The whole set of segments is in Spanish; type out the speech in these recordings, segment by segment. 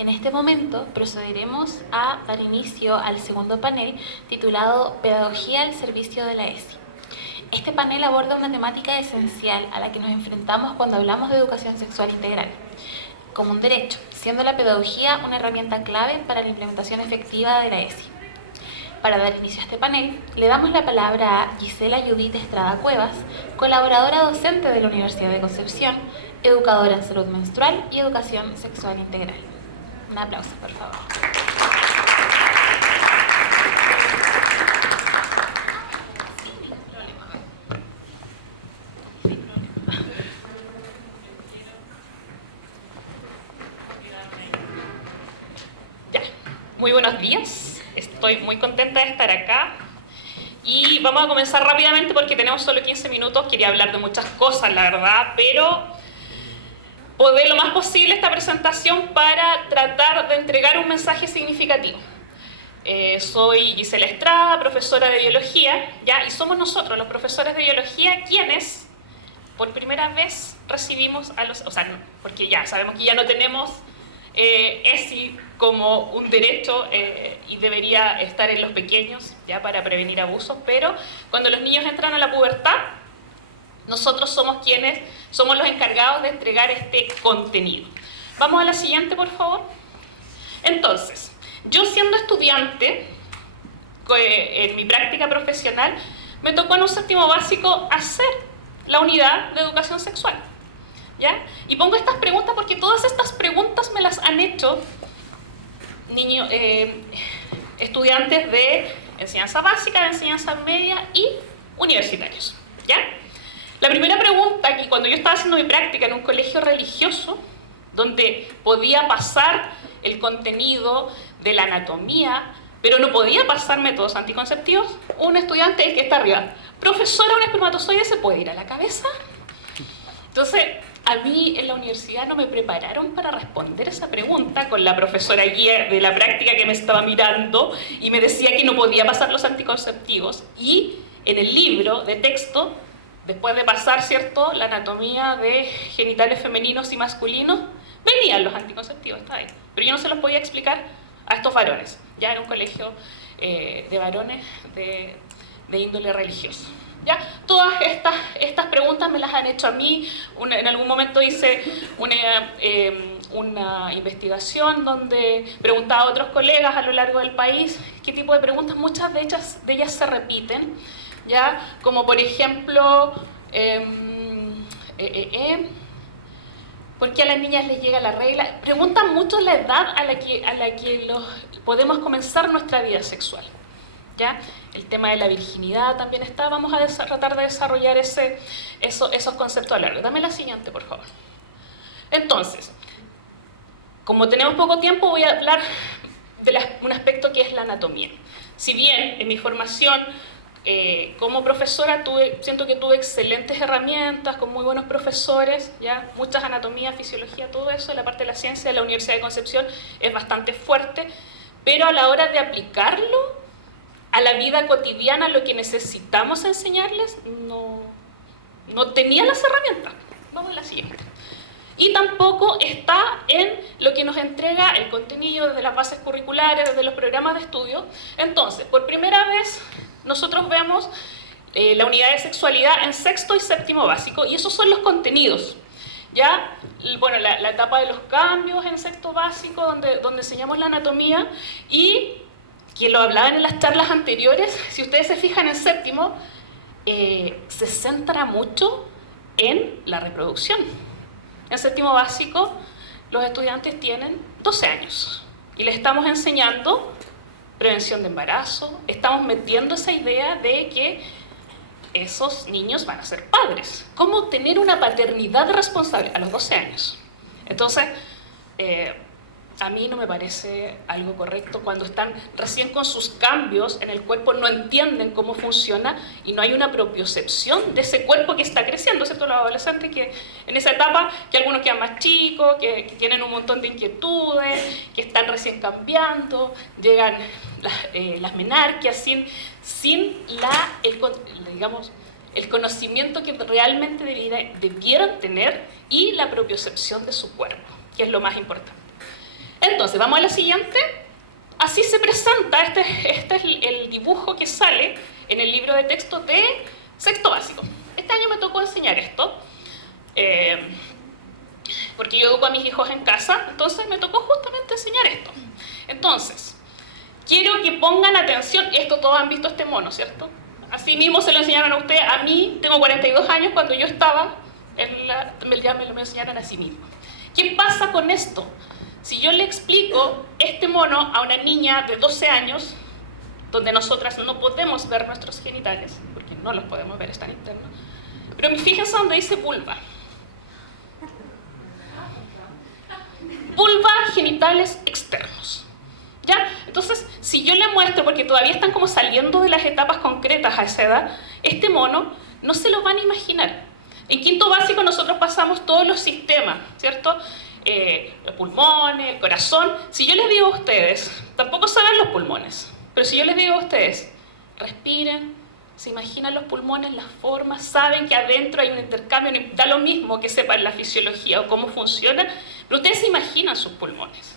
En este momento procederemos a dar inicio al segundo panel titulado Pedagogía al servicio de la ESI. Este panel aborda una temática esencial a la que nos enfrentamos cuando hablamos de educación sexual integral, como un derecho, siendo la pedagogía una herramienta clave para la implementación efectiva de la ESI. Para dar inicio a este panel, le damos la palabra a Gisela Judith Estrada Cuevas, colaboradora docente de la Universidad de Concepción, educadora en salud menstrual y educación sexual integral. Un aplauso, por favor. Ya, muy buenos días. Estoy muy contenta de estar acá. Y vamos a comenzar rápidamente porque tenemos solo 15 minutos. Quería hablar de muchas cosas, la verdad, pero poder lo más posible esta presentación para tratar de entregar un mensaje significativo. Soy Gisela Estrada, profesora de biología, ¿ya? Y somos nosotros, los profesores de biología, quienes por primera vez recibimos a los... O sea, no, porque ya sabemos que ya no tenemos ESI como un derecho y debería estar en los pequeños, ya, para prevenir abusos, pero cuando los niños entran a la pubertad, nosotros somos quienes somos los encargados de entregar este contenido. Vamos a la siguiente, por favor. Entonces, yo siendo estudiante, en mi práctica profesional, me tocó en un séptimo básico hacer la unidad de educación sexual, ¿ya? Y pongo estas preguntas porque todas estas preguntas me las han hecho estudiantes de enseñanza básica, de enseñanza media y universitarios, ¿ya? La primera pregunta, que cuando yo estaba haciendo mi práctica en un colegio religioso, donde podía pasar el contenido de la anatomía, pero no podía pasar métodos anticonceptivos, un estudiante, el que está arriba, profesora, ¿un espermatozoide se puede ir a la cabeza? Entonces, a mí en la universidad no me prepararon para responder esa pregunta, con la profesora guía de la práctica que me estaba mirando y me decía que no podía pasar los anticonceptivos. Y en el libro de texto, después de pasar, ¿cierto?, la anatomía de genitales femeninos y masculinos, venían los anticonceptivos, estaba ahí. Pero yo no se los podía explicar a estos varones. Ya era un colegio de varones de índole religioso. ¿Ya? Todas estas preguntas me las han hecho a mí. En algún momento hice una investigación donde preguntaba a otros colegas a lo largo del país qué tipo de preguntas. Muchas de ellas se repiten, ¿ya? Como por ejemplo, ¿por qué a las niñas les llega la regla? Preguntan mucho la edad a la que podemos comenzar nuestra vida sexual, ¿ya? El tema de la virginidad también está. Vamos a tratar de desarrollar esos conceptos a largo. Dame la siguiente, por favor. Entonces, como tenemos poco tiempo, voy a hablar de un aspecto que es la anatomía. Si bien en mi formación como profesora siento que tuve excelentes herramientas, con muy buenos profesores, ¿ya? Muchas anatomías, fisiología, todo eso, la parte de la ciencia de la Universidad de Concepción es bastante fuerte, pero a la hora de aplicarlo a la vida cotidiana, lo que necesitamos enseñarles, no tenía las herramientas. Vamos a la siguiente. Y tampoco está en lo que nos entrega el contenido desde las bases curriculares, desde los programas de estudio. Entonces, por primera vez, nosotros vemos la unidad de sexualidad en sexto y séptimo básico, y esos son los contenidos. ¿Ya? Bueno, la etapa de los cambios en sexto básico, donde enseñamos la anatomía, y que lo hablaban en las charlas anteriores, si ustedes se fijan en séptimo, se centra mucho en la reproducción. En séptimo básico, los estudiantes tienen 12 años y les estamos enseñando prevención de embarazo, estamos metiendo esa idea de que esos niños van a ser padres. ¿Cómo tener una paternidad responsable a los 12 años? Entonces, a mí no me parece algo correcto cuando están recién con sus cambios en el cuerpo, no entienden cómo funciona y no hay una propiocepción de ese cuerpo que está creciendo, ¿cierto? Los adolescentes que en esa etapa, que algunos quedan más chicos, que tienen un montón de inquietudes, que están recién cambiando, llegan las menarquias sin el conocimiento que realmente debieran tener y la propiocepción de su cuerpo, que es lo más importante. Entonces, vamos a la siguiente. Así se presenta, este es el dibujo que sale en el libro de texto de sexto básico. Este año me tocó enseñar esto, porque yo educo a mis hijos en casa, entonces me tocó justamente enseñar esto. Entonces, quiero que pongan atención, esto todos han visto este mono, ¿cierto? Así mismo se lo enseñaron a ustedes, a mí, tengo 42 años, cuando yo estaba, ya me lo enseñaron a sí mismo. ¿Qué pasa con esto? Si yo le explico este mono a una niña de 12 años, donde nosotras no podemos ver nuestros genitales, porque no los podemos ver, están internos, pero fíjense donde dice vulva. Vulva, genitales externos. ¿Ya? Entonces, si yo le muestro, porque todavía están como saliendo de las etapas concretas a esa edad, este mono no se lo van a imaginar. En quinto básico nosotros pasamos todos los sistemas, ¿cierto? Los pulmones, el corazón. Si yo les digo a ustedes, tampoco saben los pulmones, pero si yo les digo a ustedes, respiren, se imaginan los pulmones, las formas, saben que adentro hay un intercambio, da lo mismo que sepan la fisiología o cómo funciona, pero ustedes se imaginan sus pulmones,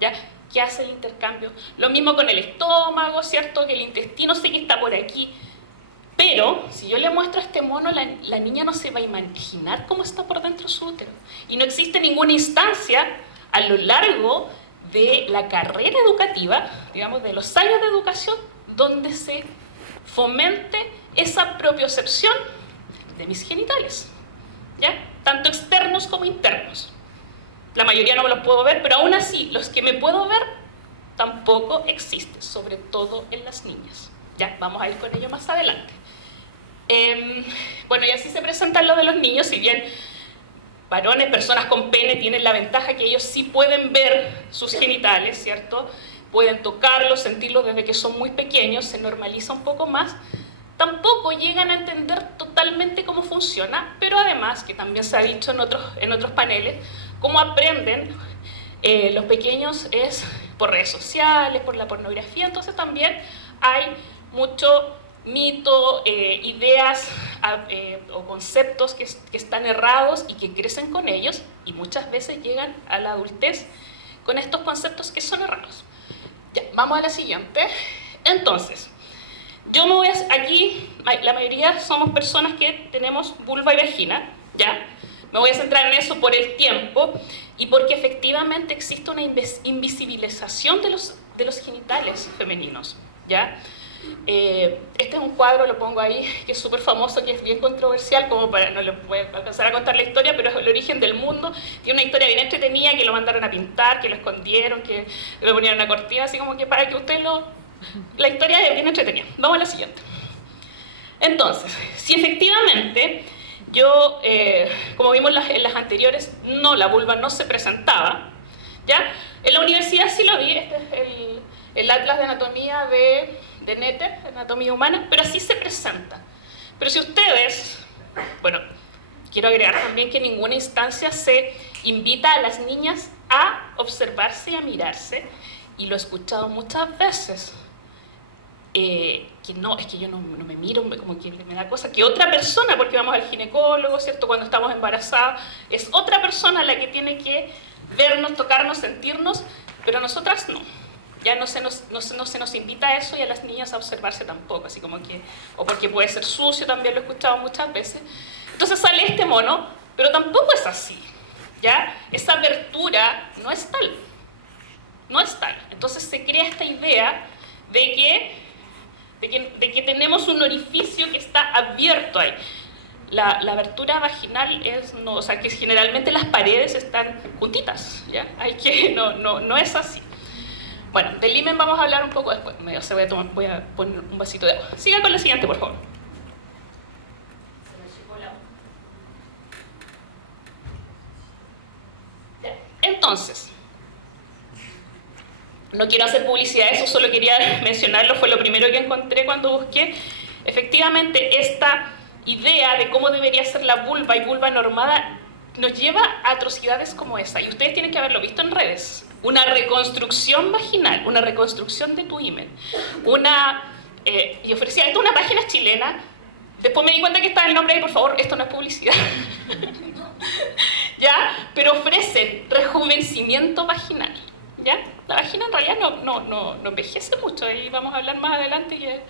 ¿ya? ¿Qué hace el intercambio? Lo mismo con el estómago, ¿cierto? Que el intestino sí que está por aquí. Pero, si yo le muestro a este mono, la niña no se va a imaginar cómo está por dentro su útero. Y no existe ninguna instancia a lo largo de la carrera educativa, digamos, de los años de educación, donde se fomente esa propiocepción de mis genitales, ¿ya? Tanto externos como internos. La mayoría no me los puedo ver, pero aún así, los que me puedo ver tampoco existen, sobre todo en las niñas. Ya, vamos a ir con ello más adelante. Bueno, y así se presentan lo de los niños, si bien varones, personas con pene, tienen la ventaja que ellos sí pueden ver sus genitales, ¿cierto? Pueden tocarlos, sentirlos desde que son muy pequeños, se normaliza un poco más. Tampoco llegan a entender totalmente cómo funciona, pero además, que también se ha dicho en otros paneles, cómo aprenden los pequeños es por redes sociales, por la pornografía, entonces también hay mucho mito, ideas o conceptos que están errados y que crecen con ellos y muchas veces llegan a la adultez con estos conceptos que son errados. Ya, vamos a la siguiente. Entonces, yo me voy aquí, la mayoría somos personas que tenemos vulva y vagina, ¿ya? Me voy a centrar en eso por el tiempo y porque efectivamente existe una invisibilización de los genitales femeninos, ¿ya? Este es un cuadro, lo pongo ahí, que es súper famoso, que es bien controversial, como para, no les voy a alcanzar a contar la historia, pero es el origen del mundo. Tiene una historia bien entretenida, que lo mandaron a pintar, que lo escondieron, que le ponían una cortina, así como que para que usted la historia es bien entretenida. Vamos a la siguiente. Entonces, si efectivamente yo, como vimos en las anteriores, la vulva no se presentaba, ¿ya? En la universidad sí lo vi, este es el Atlas de Anatomía de Netter, Anatomía Humana, pero así se presenta. Pero si ustedes, bueno, quiero agregar también que en ninguna instancia se invita a las niñas a observarse y a mirarse, y lo he escuchado muchas veces, que no, es que yo no me miro, como que me da cosa que otra persona, porque vamos al ginecólogo, ¿cierto? Cuando estamos embarazadas, es otra persona la que tiene que vernos, tocarnos, sentirnos, pero nosotras no. Ya no se nos invita a eso y a las niñas a observarse tampoco, así como que, o porque puede ser sucio, también lo he escuchado muchas veces. Entonces sale este mono, pero tampoco es así, ¿ya? Esa abertura no es tal, no es tal. Entonces se crea esta idea de que tenemos un orificio que está abierto ahí. La abertura vaginal o sea, que generalmente las paredes están juntitas, ¿ya? No es así. Bueno, del himen vamos a hablar un poco después. Voy a poner un vasito de agua. Siga con la siguiente, por favor. Entonces, no quiero hacer publicidad de eso, solo quería mencionarlo, fue lo primero que encontré cuando busqué. Efectivamente, esta idea de cómo debería ser la vulva y vulva normada nos lleva a atrocidades como esa, y ustedes tienen que haberlo visto en redes. Una reconstrucción vaginal, una reconstrucción de tu himen. Y ofrecía, esto es una página chilena, después me di cuenta que estaba el nombre ahí, por favor, esto no es publicidad. ¿Ya? Pero ofrecen rejuvenecimiento vaginal. vagina en realidad no envejece mucho, y vamos a hablar más adelante que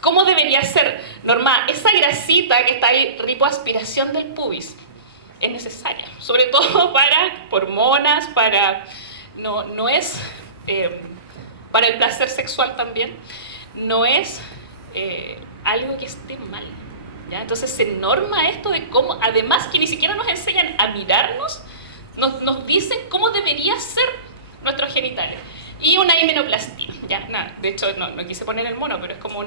cómo debería ser normal. Esa grasita que está ahí, ripoaspiración del pubis, es necesaria, sobre todo por hormonas, no es para el placer sexual también, no es algo que esté mal, ¿ya? Entonces se norma esto de cómo, además que ni siquiera nos enseñan a mirarnos, nos dicen cómo debería ser nuestros genitales. Y una himenoplastia, ¿ya? Nada, de hecho no quise poner el mono, pero es como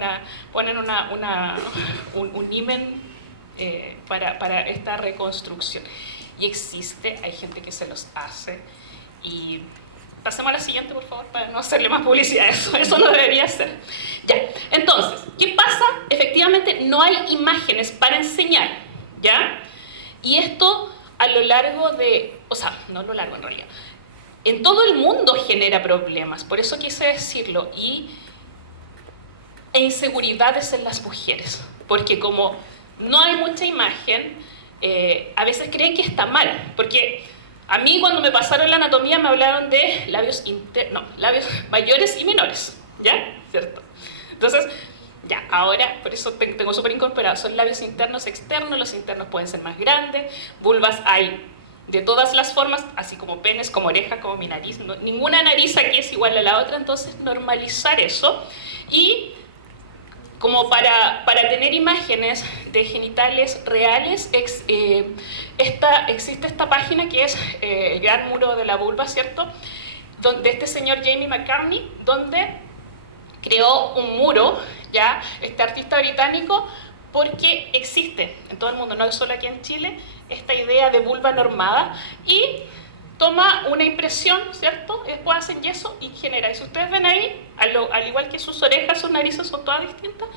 ponen un himen para esta reconstrucción. Y existe, hay gente que se los hace. Y pasemos a la siguiente, por favor, para no hacerle más publicidad a eso. Eso no debería ser. Ya, entonces, ¿qué pasa? Efectivamente, no hay imágenes para enseñar, ¿ya? Y esto a lo largo de... O sea, no a lo largo en realidad. En todo el mundo genera problemas, por eso quise decirlo. E inseguridades en las mujeres. Porque como no hay mucha imagen, a veces creen que está mal. Porque a mí cuando me pasaron la anatomía me hablaron de labios mayores y menores, ¿ya? ¿Cierto? Entonces, ya, ahora, por eso tengo súper incorporado, son labios internos, externos, los internos pueden ser más grandes, vulvas hay de todas las formas, así como penes, como oreja, como mi nariz, ninguna nariz aquí es igual a la otra, entonces normalizar eso. Y como para tener imágenes de genitales reales, existe esta página que es el Gran Muro de la Vulva, ¿cierto? De este señor Jamie McCartney, donde creó un muro, ¿ya? Este artista británico, porque existe en todo el mundo, no solo aquí en Chile, esta idea de vulva normada, y toma una impresión, ¿cierto? Después hacen yeso y genera. Y si ustedes ven ahí, al igual que sus orejas, sus narices son todas distintas,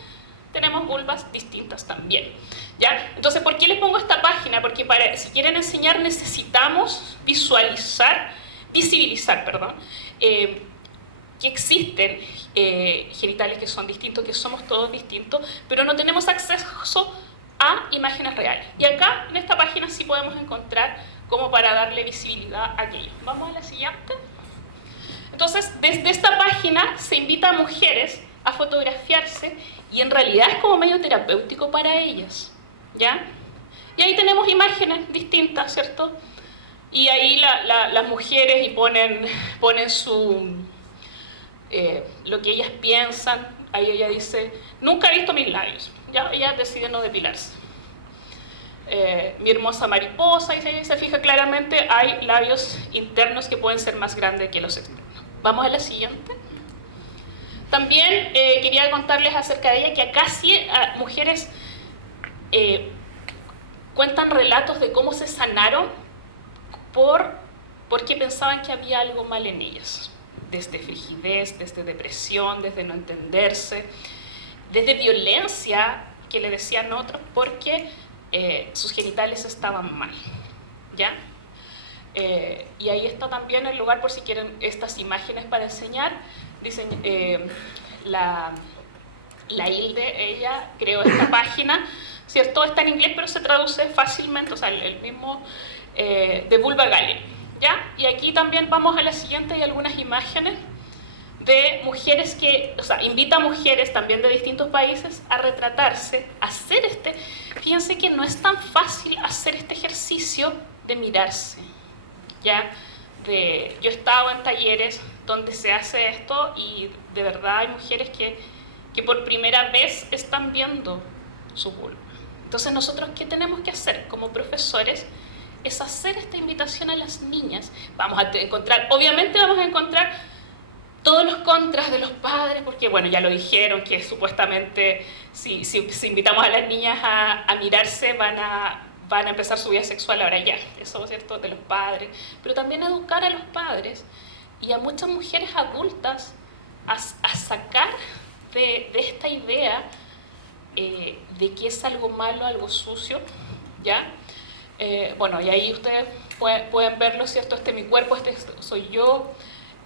tenemos vulvas distintas también, ¿ya? Entonces, ¿por qué les pongo esta página? Porque si quieren enseñar necesitamos visibilizar, que existen genitales que son distintos, que somos todos distintos, pero no tenemos acceso a imágenes reales. Y acá, en esta página, sí podemos encontrar como para darle visibilidad a aquello. Vamos a la siguiente. Entonces, desde esta página se invita a mujeres a fotografiarse y en realidad es como medio terapéutico para ellas, ¿ya? Y ahí tenemos imágenes distintas, ¿cierto? Y ahí las mujeres y ponen lo que ellas piensan. Ahí ella dice, nunca he visto mis labios, ¿ya? Ella decide no depilarse. Mi hermosa mariposa, y se fija claramente, hay labios internos que pueden ser más grandes que los externos. Vamos a la siguiente. También quería contarles acerca de ella que acá sí mujeres cuentan relatos de cómo se sanaron porque pensaban que había algo mal en ellas. Desde frigidez, desde depresión, desde no entenderse, desde violencia que le decían otros porque sus genitales estaban mal, ¿ya? Y ahí está también el lugar por si quieren estas imágenes para enseñar. Dicen, la Hilde, ella creó esta página, ¿cierto? Está en inglés pero se traduce fácilmente, o sea, el mismo de Vulva Gallery, ¿ya? Y aquí también vamos a la siguiente, hay algunas imágenes de mujeres que, o sea, invita a mujeres también de distintos países a retratarse, a hacer fíjense que no es tan fácil hacer este ejercicio de mirarse, ¿ya? Yo he estado en talleres donde se hace esto y de verdad hay mujeres que por primera vez están viendo su vulva. Entonces nosotros, ¿qué tenemos que hacer como profesores? Es hacer esta invitación a las niñas. Obviamente vamos a encontrar todos los contras de los padres, porque bueno, ya lo dijeron, que supuestamente si invitamos a las niñas a mirarse van a empezar su vida sexual ahora ya, eso es cierto, de los padres, pero también educar a los padres y a muchas mujeres adultas a sacar de esta idea de que es algo malo, algo sucio, ¿ya? Bueno, y ahí ustedes pueden verlo, ¿cierto? Este es mi cuerpo, este soy yo,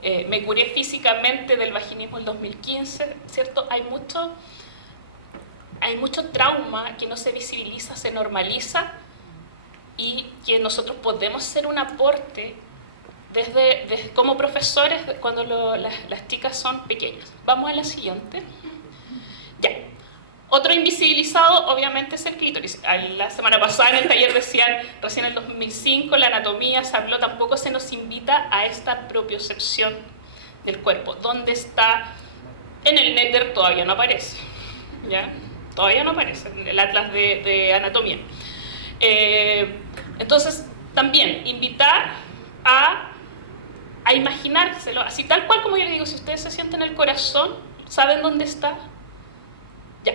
me curé físicamente del vaginismo en 2015, ¿cierto? Hay mucho trauma que no se visibiliza, se normaliza, y que nosotros podemos ser un aporte como profesores cuando las chicas son pequeñas. Vamos a la siguiente. Ya. Otro invisibilizado, obviamente, es el clítoris. La semana pasada en el taller decían, recién en el 2005, la anatomía se habló, tampoco se nos invita a esta propiocepción del cuerpo. ¿Dónde está? En el Néter todavía no aparece, ¿ya? Todavía no aparece en el atlas de anatomía. Entonces, también invitar a imaginárselo, así tal cual como yo les digo, si ustedes se sienten el corazón, ¿saben dónde está? Ya.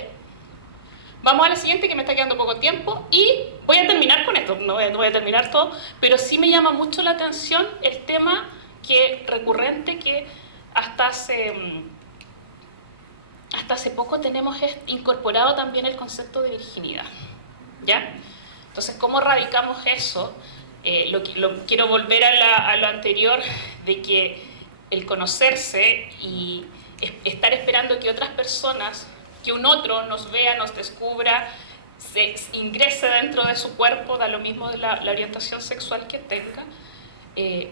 Vamos a la siguiente, que me está quedando poco tiempo, y voy a terminar con esto, no voy a terminar todo, pero sí me llama mucho la atención el tema recurrente que hasta hace poco tenemos incorporado también el concepto de virginidad, ¿ya? Entonces, ¿cómo radicamos eso? Quiero volver a lo anterior, de que el conocerse y estar esperando que otras personas, que un otro nos vea, nos descubra, se ingrese dentro de su cuerpo, da lo mismo de la orientación sexual que tenga,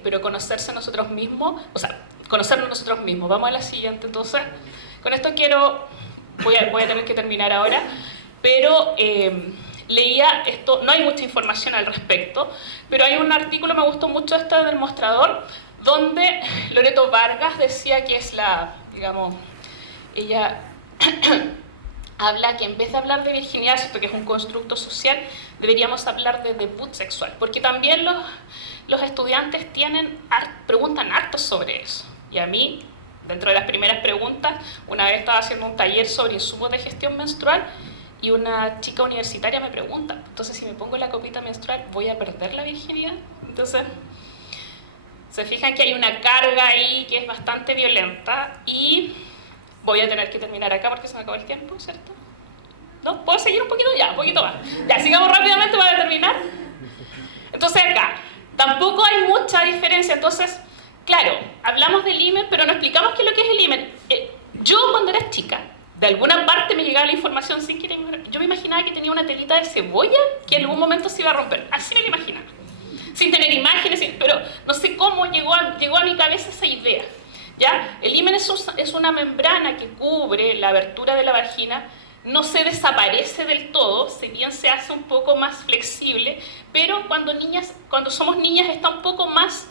pero conocerse a nosotros mismos, o sea, conocernos nosotros mismos. Vamos a la siguiente, entonces. Con esto voy a tener que terminar ahora, pero leía esto, no hay mucha información al respecto, pero hay un artículo, me gustó mucho este del Mostrador, donde Loreto Vargas decía que es ella habla que en vez de hablar de virginidad, ¿cierto?, que es un constructo social, deberíamos hablar de debut sexual, porque también los estudiantes preguntan harto sobre eso, y a mí, dentro de las primeras preguntas, una vez estaba haciendo un taller sobre insumos de gestión menstrual y una chica universitaria me pregunta, entonces si me pongo la copita menstrual, ¿voy a perder la virginidad? Entonces, se fijan que hay una carga ahí que es bastante violenta, y voy a tener que terminar acá porque se me acabó el tiempo, ¿cierto? ¿No? ¿Puedo seguir un poquito? Ya, un poquito más. Ya, sigamos rápidamente para terminar. Entonces acá, tampoco hay mucha diferencia, entonces... Claro, hablamos del himen, pero no explicamos qué es lo que es el himen. Yo, cuando era chica, de alguna parte me llegaba la información sin querer. Yo me imaginaba que tenía una telita de cebolla que en algún momento se iba a romper. Así me lo imaginaba. Sin tener imágenes, pero no sé cómo llegó a mi cabeza esa idea. ¿Ya? El himen es una membrana que cubre la abertura de la vagina. No se desaparece del todo, si bien se hace un poco más flexible, pero cuando somos niñas está un poco más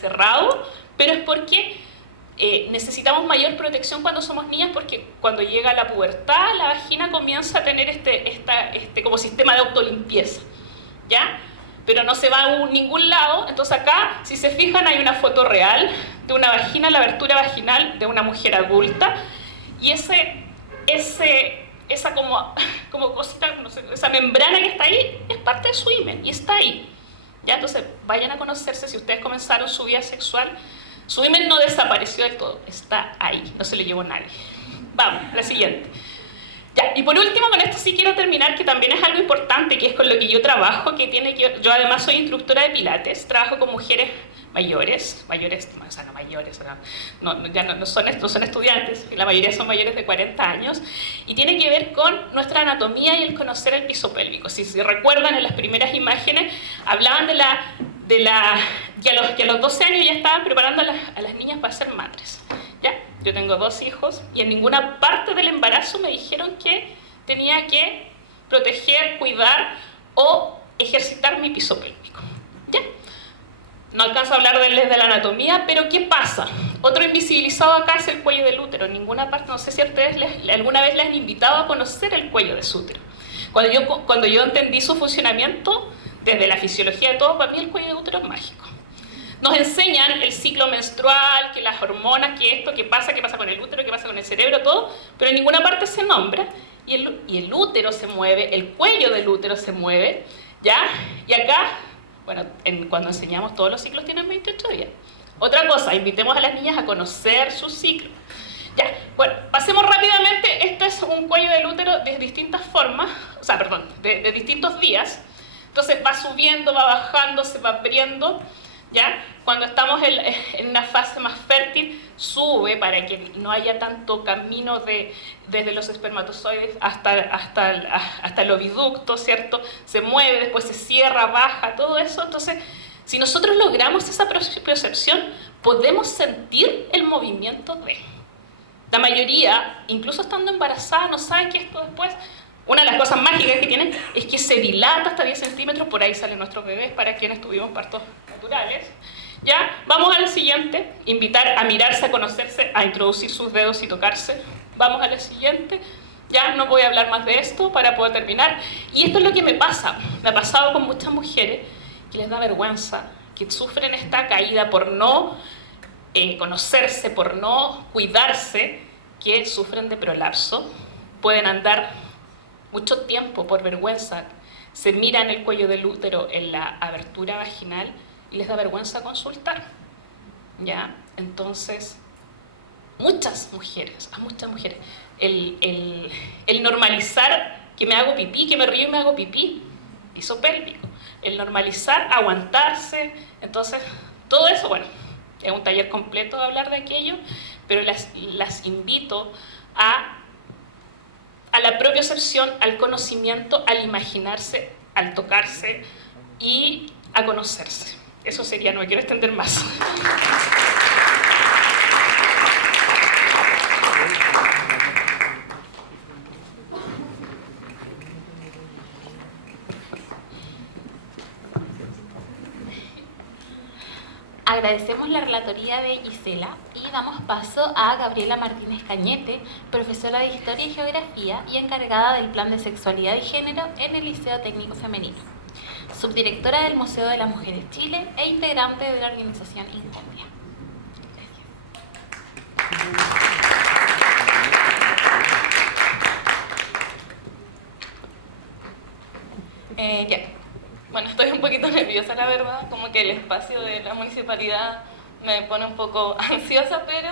cerrado, pero es porque necesitamos mayor protección cuando somos niñas, porque cuando llega la pubertad la vagina comienza a tener este como sistema de autolimpieza, ¿ya? Pero no se va a ningún lado. Entonces acá, si se fijan, hay una foto real de una vagina, la abertura vaginal de una mujer adulta, y esa como cosita, no sé, esa membrana que está ahí es parte de su himen y está ahí. ¿Ya? Entonces, vayan a conocerse. Si ustedes comenzaron su vida sexual, su himen no desapareció del todo, está ahí, no se le llevó nadie. Vamos, a la siguiente. Ya, y por último, con esto sí quiero terminar, que también es algo importante, que es con lo que yo trabajo, yo además soy instructora de pilates, trabajo con mujeres mayores, o sea, no mayores, ya no son estudiantes, la mayoría son mayores de 40 años, y tiene que ver con nuestra anatomía y el conocer el piso pélvico. Si recuerdan, en las primeras imágenes hablaban que a los 12 años ya estaban preparando a las niñas para ser madres. ¿Ya? Yo tengo 2 hijos y en ninguna parte del embarazo me dijeron que tenía que proteger, cuidar o ejercitar mi piso pélvico. ¿Ya? No alcanzo a hablar de la anatomía, pero ¿qué pasa? Otro invisibilizado acá es el cuello del útero. En ninguna parte, no sé si a ustedes alguna vez les han invitado a conocer el cuello de su útero. Cuando yo entendí su funcionamiento, desde la fisiología de todo, para mí el cuello del útero es mágico. Nos enseñan el ciclo menstrual, que las hormonas, que esto, qué pasa con el útero, qué pasa con el cerebro, todo, pero en ninguna parte se nombra. Y el útero se mueve, el cuello del útero se mueve, ¿ya? Y acá, bueno, cuando enseñamos todos los ciclos tienen 28 días. Otra cosa, invitemos a las niñas a conocer su ciclo. Ya, bueno, pasemos rápidamente. Este es un cuello del útero de distintas formas, de distintos días. Entonces va subiendo, va bajando, se va abriendo. ¿Ya? Cuando estamos en una fase más fértil, sube para que no haya tanto camino desde los espermatozoides hasta el oviducto, ¿cierto? Se mueve, después se cierra, baja, todo eso. Entonces, Si nosotros logramos esa propiocepción, podemos sentir el movimiento de. La mayoría, incluso estando embarazada, no saben que esto después, una de las cosas mágicas que tienen es que se dilata hasta 10 centímetros, por ahí salen nuestros bebés para quienes tuvimos partos naturales. Ya, vamos al siguiente, invitar a mirarse, a conocerse, a introducir sus dedos y tocarse. Vamos a la siguiente. Ya no voy a hablar más de esto para poder terminar. Y esto es lo que me pasa. Me ha pasado con muchas mujeres que les da vergüenza, que sufren esta caída por no conocerse, por no cuidarse, que sufren de prolapso. Pueden andar mucho tiempo por vergüenza. Se miran el cuello del útero en la abertura vaginal y les da vergüenza consultar. ¿Ya? Entonces, a muchas mujeres, el normalizar que me hago pipí, que me río y me hago pipí, piso pélvico, el normalizar, aguantarse, entonces, todo eso, bueno, es un taller completo de hablar de aquello, pero las invito a la propiocepción, al conocimiento, al imaginarse, al tocarse y a conocerse. Eso sería, no me quiero extender más. Agradecemos la relatoría de Gisela y damos paso a Gabriela Martínez Cañete, profesora de Historia y Geografía y encargada del Plan de Sexualidad y Género en el Liceo Técnico Femenino, subdirectora del Museo de las Mujeres Chile e integrante de la organización Incendia. Bueno, estoy un poquito nerviosa, la verdad, como que el espacio de la municipalidad me pone un poco ansiosa, pero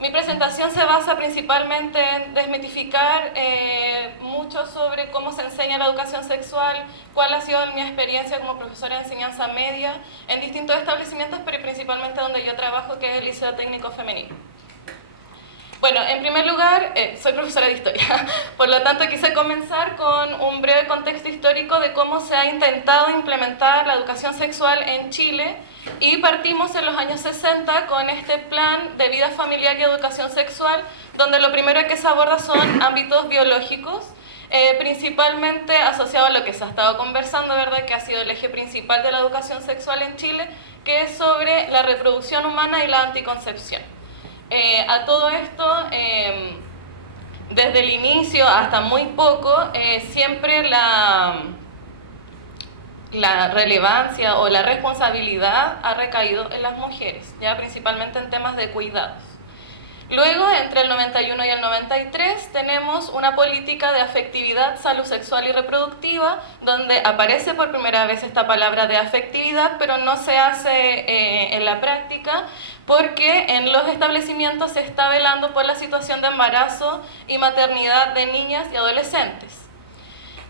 mi presentación se basa principalmente en desmitificar mucho sobre cómo se enseña la educación sexual, cuál ha sido mi experiencia como profesora de enseñanza media en distintos establecimientos, pero principalmente donde yo trabajo, que es el Liceo Técnico Femenino. Bueno, en primer lugar, soy profesora de Historia, por lo tanto quise comenzar con un breve contexto histórico de cómo se ha intentado implementar la educación sexual en Chile, y partimos en los años 60 con este plan de vida familiar y educación sexual, donde lo primero que se aborda son ámbitos biológicos, principalmente asociado a lo que se ha estado conversando, ¿verdad?, que ha sido el eje principal de la educación sexual en Chile, que es sobre la reproducción humana y la anticoncepción. A todo esto, desde el inicio hasta muy poco, siempre la relevancia o la responsabilidad ha recaído en las mujeres, ya principalmente en temas de cuidados. Luego, entre el 91 y el 93, tenemos una política de afectividad, salud sexual y reproductiva, donde aparece por primera vez esta palabra de afectividad, pero no se hace en la práctica, porque en los establecimientos se está velando por la situación de embarazo y maternidad de niñas y adolescentes.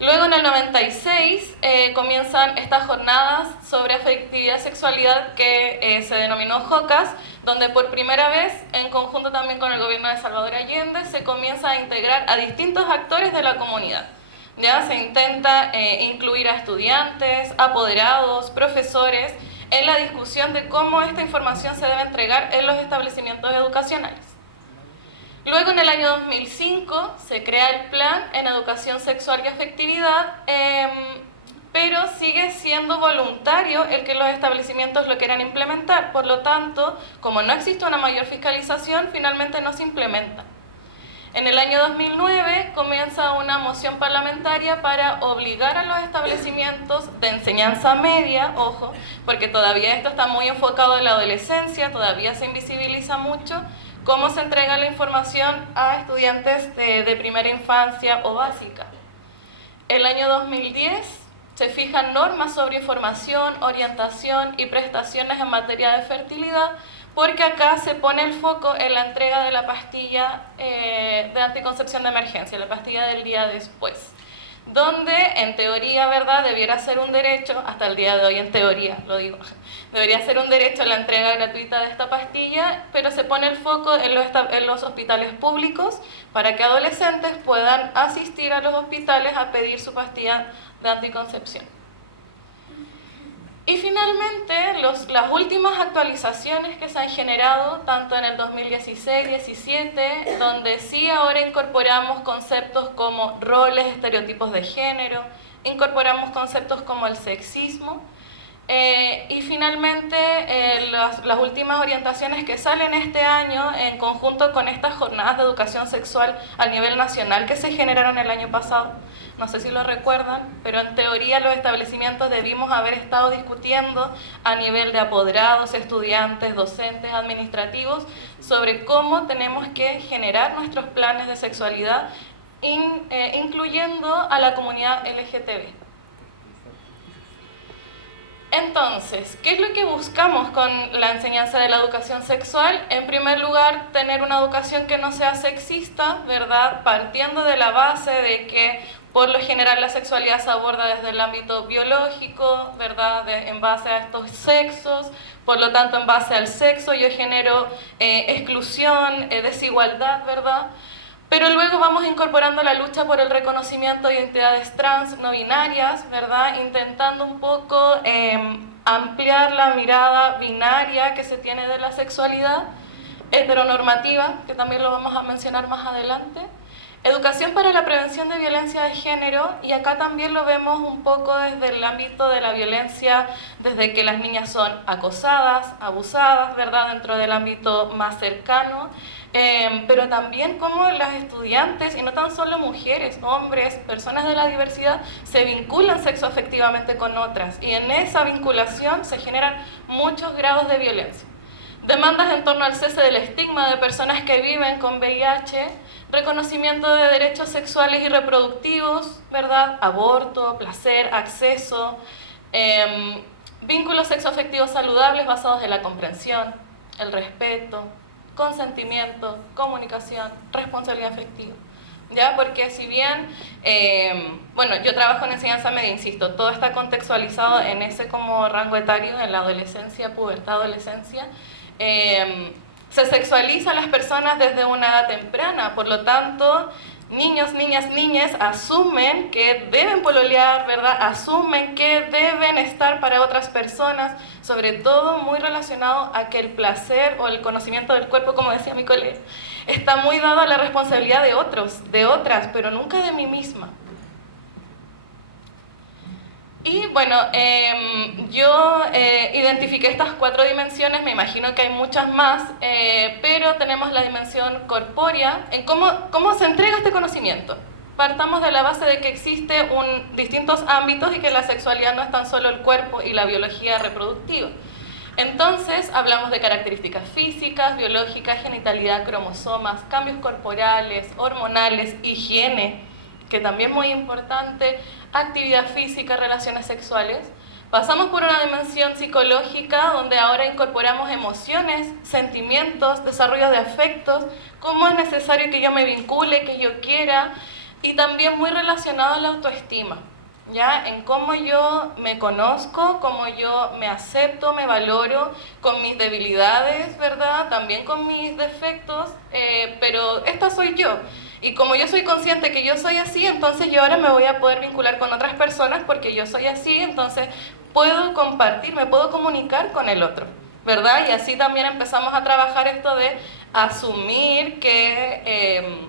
Luego, en el 96, comienzan estas jornadas sobre afectividad y sexualidad que se denominó JOCAS, donde por primera vez, en conjunto también con el gobierno de Salvador Allende, se comienza a integrar a distintos actores de la comunidad. Ya se intenta incluir a estudiantes, apoderados, profesores, en la discusión de cómo esta información se debe entregar en los establecimientos educacionales. Luego, en el año 2005, se crea el Plan en Educación Sexual y Afectividad, pero sigue siendo voluntario el que los establecimientos lo quieran implementar. Por lo tanto, como no existe una mayor fiscalización, finalmente no se implementa. En el año 2009 comienza una moción parlamentaria para obligar a los establecimientos de enseñanza media, ojo, porque todavía esto está muy enfocado en la adolescencia, todavía se invisibiliza mucho, cómo se entrega la información a estudiantes de primera infancia o básica. El año 2010 se fijan normas sobre información, orientación y prestaciones en materia de fertilidad, porque acá se pone el foco en la entrega de la pastilla de anticoncepción de emergencia, la pastilla del día después, donde en teoría, ¿verdad?, debiera ser un derecho, hasta el día de hoy en teoría, lo digo, debería ser un derecho la entrega gratuita de esta pastilla, pero se pone el foco en los hospitales públicos para que adolescentes puedan asistir a los hospitales a pedir su pastilla de anticoncepción. Y finalmente, las últimas actualizaciones que se han generado, tanto en el 2016-17, donde sí ahora incorporamos conceptos como roles, estereotipos de género, incorporamos conceptos como el sexismo, y finalmente las últimas orientaciones que salen este año en conjunto con estas jornadas de educación sexual a nivel nacional que se generaron el año pasado. No sé si lo recuerdan, pero en teoría los establecimientos debimos haber estado discutiendo a nivel de apoderados, estudiantes, docentes, administrativos, sobre cómo tenemos que generar nuestros planes de sexualidad, incluyendo a la comunidad LGTB. Entonces, ¿qué es lo que buscamos con la enseñanza de la educación sexual? En primer lugar, tener una educación que no sea sexista, ¿verdad? Partiendo de la base de que por lo general la sexualidad se aborda desde el ámbito biológico, ¿verdad? En base a estos sexos, por lo tanto en base al sexo yo genero exclusión, desigualdad, ¿verdad? Pero luego vamos incorporando la lucha por el reconocimiento de identidades trans no binarias, ¿verdad? Intentando un poco ampliar la mirada binaria que se tiene de la sexualidad, heteronormativa, que también lo vamos a mencionar más adelante. Educación para la prevención de violencia de género, y acá también lo vemos un poco desde el ámbito de la violencia, desde que las niñas son acosadas, abusadas, ¿verdad? Dentro del ámbito más cercano, pero también cómo las estudiantes, y no tan solo mujeres, hombres, personas de la diversidad, se vinculan sexoafectivamente con otras, y en esa vinculación se generan muchos grados de violencia. Demandas en torno al cese del estigma de personas que viven con VIH, reconocimiento de derechos sexuales y reproductivos, ¿verdad? Aborto, placer, acceso, vínculos sexoafectivos saludables basados en la comprensión, el respeto, consentimiento, comunicación, responsabilidad afectiva. ¿Ya? Porque si bien, bueno, yo trabajo en enseñanza media, insisto, todo está contextualizado en ese como rango etario, en la adolescencia, pubertad, adolescencia, se sexualiza a las personas desde una edad temprana, por lo tanto, niños, niñas, niñas asumen que deben pololear, ¿verdad? Asumen que deben estar para otras personas, sobre todo muy relacionado a que el placer o el conocimiento del cuerpo, como decía mi colega, está muy dado a la responsabilidad de otros, de otras, pero nunca de mí misma. Y bueno, yo identifiqué estas 4 dimensiones, me imagino que hay muchas más, pero tenemos la dimensión corpórea, en cómo se entrega este conocimiento. Partamos de la base de que existen distintos ámbitos y que la sexualidad no es tan solo el cuerpo y la biología reproductiva. Entonces, hablamos de características físicas, biológicas, genitalidad, cromosomas, cambios corporales, hormonales, higiene, que también es muy importante, actividad física, relaciones sexuales. Pasamos por una dimensión psicológica donde ahora incorporamos emociones, sentimientos, desarrollo de afectos, cómo es necesario que yo me vincule, que yo quiera, y también muy relacionado a la autoestima, ¿ya? En cómo yo me conozco, cómo yo me acepto, me valoro, con mis debilidades, ¿verdad? También con mis defectos, pero esta soy yo. Y como yo soy consciente que yo soy así, entonces yo ahora me voy a poder vincular con otras personas porque yo soy así, entonces puedo compartir, me puedo comunicar con el otro, ¿verdad? Y así también empezamos a trabajar esto de asumir que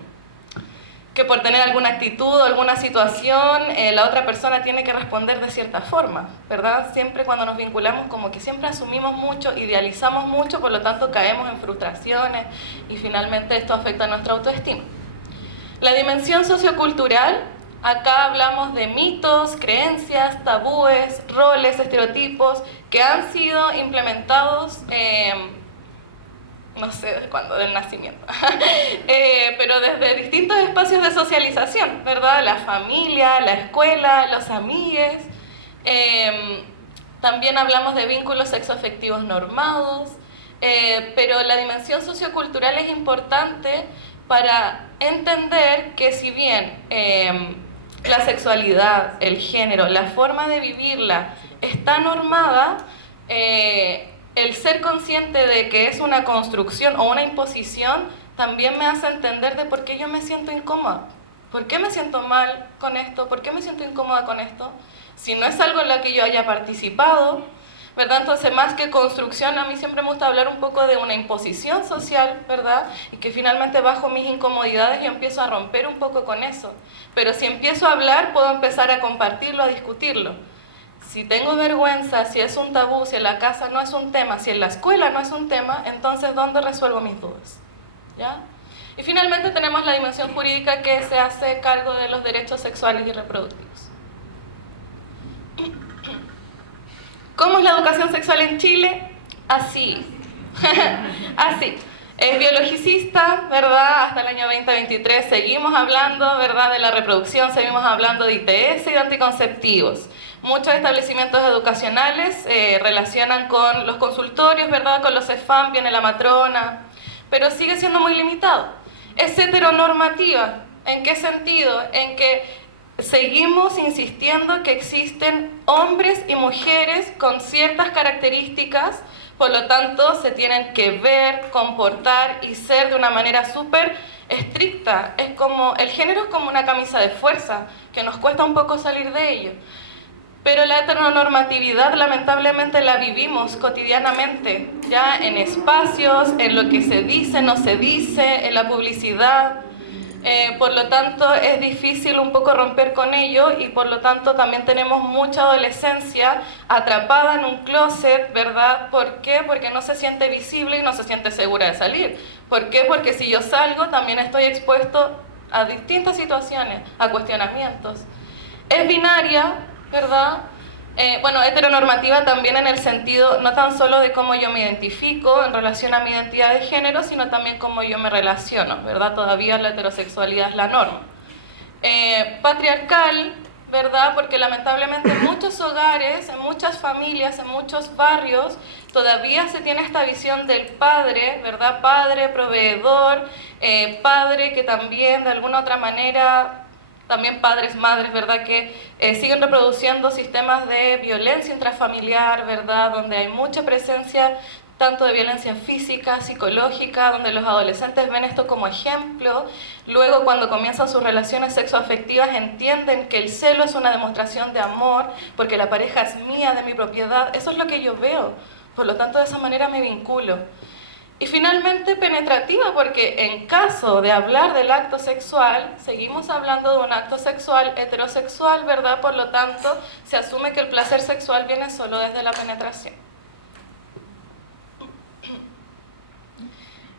por tener alguna actitud o alguna situación, la otra persona tiene que responder de cierta forma, ¿verdad? Siempre cuando nos vinculamos como que siempre asumimos mucho, idealizamos mucho, por lo tanto caemos en frustraciones y finalmente esto afecta a nuestra autoestima. La dimensión sociocultural, acá hablamos de mitos, creencias, tabúes, roles, estereotipos que han sido implementados, no sé desde cuándo, del nacimiento, pero desde distintos espacios de socialización, ¿verdad? La familia, la escuela, los amigues. También hablamos de vínculos sexoafectivos normados, pero la dimensión sociocultural es importante para entender que si bien la sexualidad, el género, la forma de vivirla está normada, el ser consciente de que es una construcción o una imposición también me hace entender de por qué yo me siento incómoda. ¿Por qué me siento mal con esto? ¿Por qué me siento incómoda con esto? Si no es algo en lo que yo haya participado, ¿verdad? Entonces, más que construcción, a mí siempre me gusta hablar un poco de una imposición social, ¿verdad? Y que finalmente bajo mis incomodidades yo empiezo a romper un poco con eso. Pero si empiezo a hablar, puedo empezar a compartirlo, a discutirlo. Si tengo vergüenza, si es un tabú, si en la casa no es un tema, si en la escuela no es un tema, entonces ¿dónde resuelvo mis dudas? ¿Ya? Y finalmente tenemos la dimensión jurídica que se hace cargo de los derechos sexuales y reproductivos. ¿Cómo es la educación sexual en Chile? Así. Así. Es biologicista, ¿verdad? Hasta el año 2023 seguimos hablando, ¿verdad?, de la reproducción, seguimos hablando de ITS y de anticonceptivos. Muchos establecimientos educacionales relacionan con los consultorios, ¿verdad?, con los CEFAM, viene la matrona, pero sigue siendo muy limitado. Es heteronormativa. ¿En qué sentido? En que seguimos insistiendo que existen hombres y mujeres con ciertas características, por lo tanto se tienen que ver, comportar y ser de una manera súper estricta. Es como, el género es como una camisa de fuerza, que nos cuesta un poco salir de ello. Pero la heteronormatividad lamentablemente la vivimos cotidianamente, ya en espacios, en lo que se dice, no se dice, en la publicidad. Por lo tanto, es difícil un poco romper con ello y por lo tanto también tenemos mucha adolescencia atrapada en un closet, ¿verdad? ¿Por qué? Porque no se siente visible y no se siente segura de salir. ¿Por qué? Porque si yo salgo también estoy expuesto a distintas situaciones, a cuestionamientos. Es binaria, ¿verdad? Bueno, heteronormativa también en el sentido no tan solo de cómo yo me identifico en relación a mi identidad de género, sino también cómo yo me relaciono, ¿verdad? Todavía la heterosexualidad es la norma. Patriarcal, ¿verdad? Porque lamentablemente en muchos hogares, en muchas familias, en muchos barrios, todavía se tiene esta visión del padre, ¿verdad? Padre, proveedor, padre que también de alguna otra manera... También padres, madres, ¿verdad?, que siguen reproduciendo sistemas de violencia intrafamiliar, ¿verdad?, donde hay mucha presencia tanto de violencia física, psicológica, donde los adolescentes ven esto como ejemplo. Luego, cuando comienzan sus relaciones sexoafectivas, entienden que el celo es una demostración de amor, porque la pareja es mía, de mi propiedad. Eso es lo que yo veo. Por lo tanto, de esa manera me vinculo. Y finalmente penetrativa, porque en caso de hablar del acto sexual, seguimos hablando de un acto sexual heterosexual, ¿verdad? Por lo tanto, se asume que el placer sexual viene solo desde la penetración.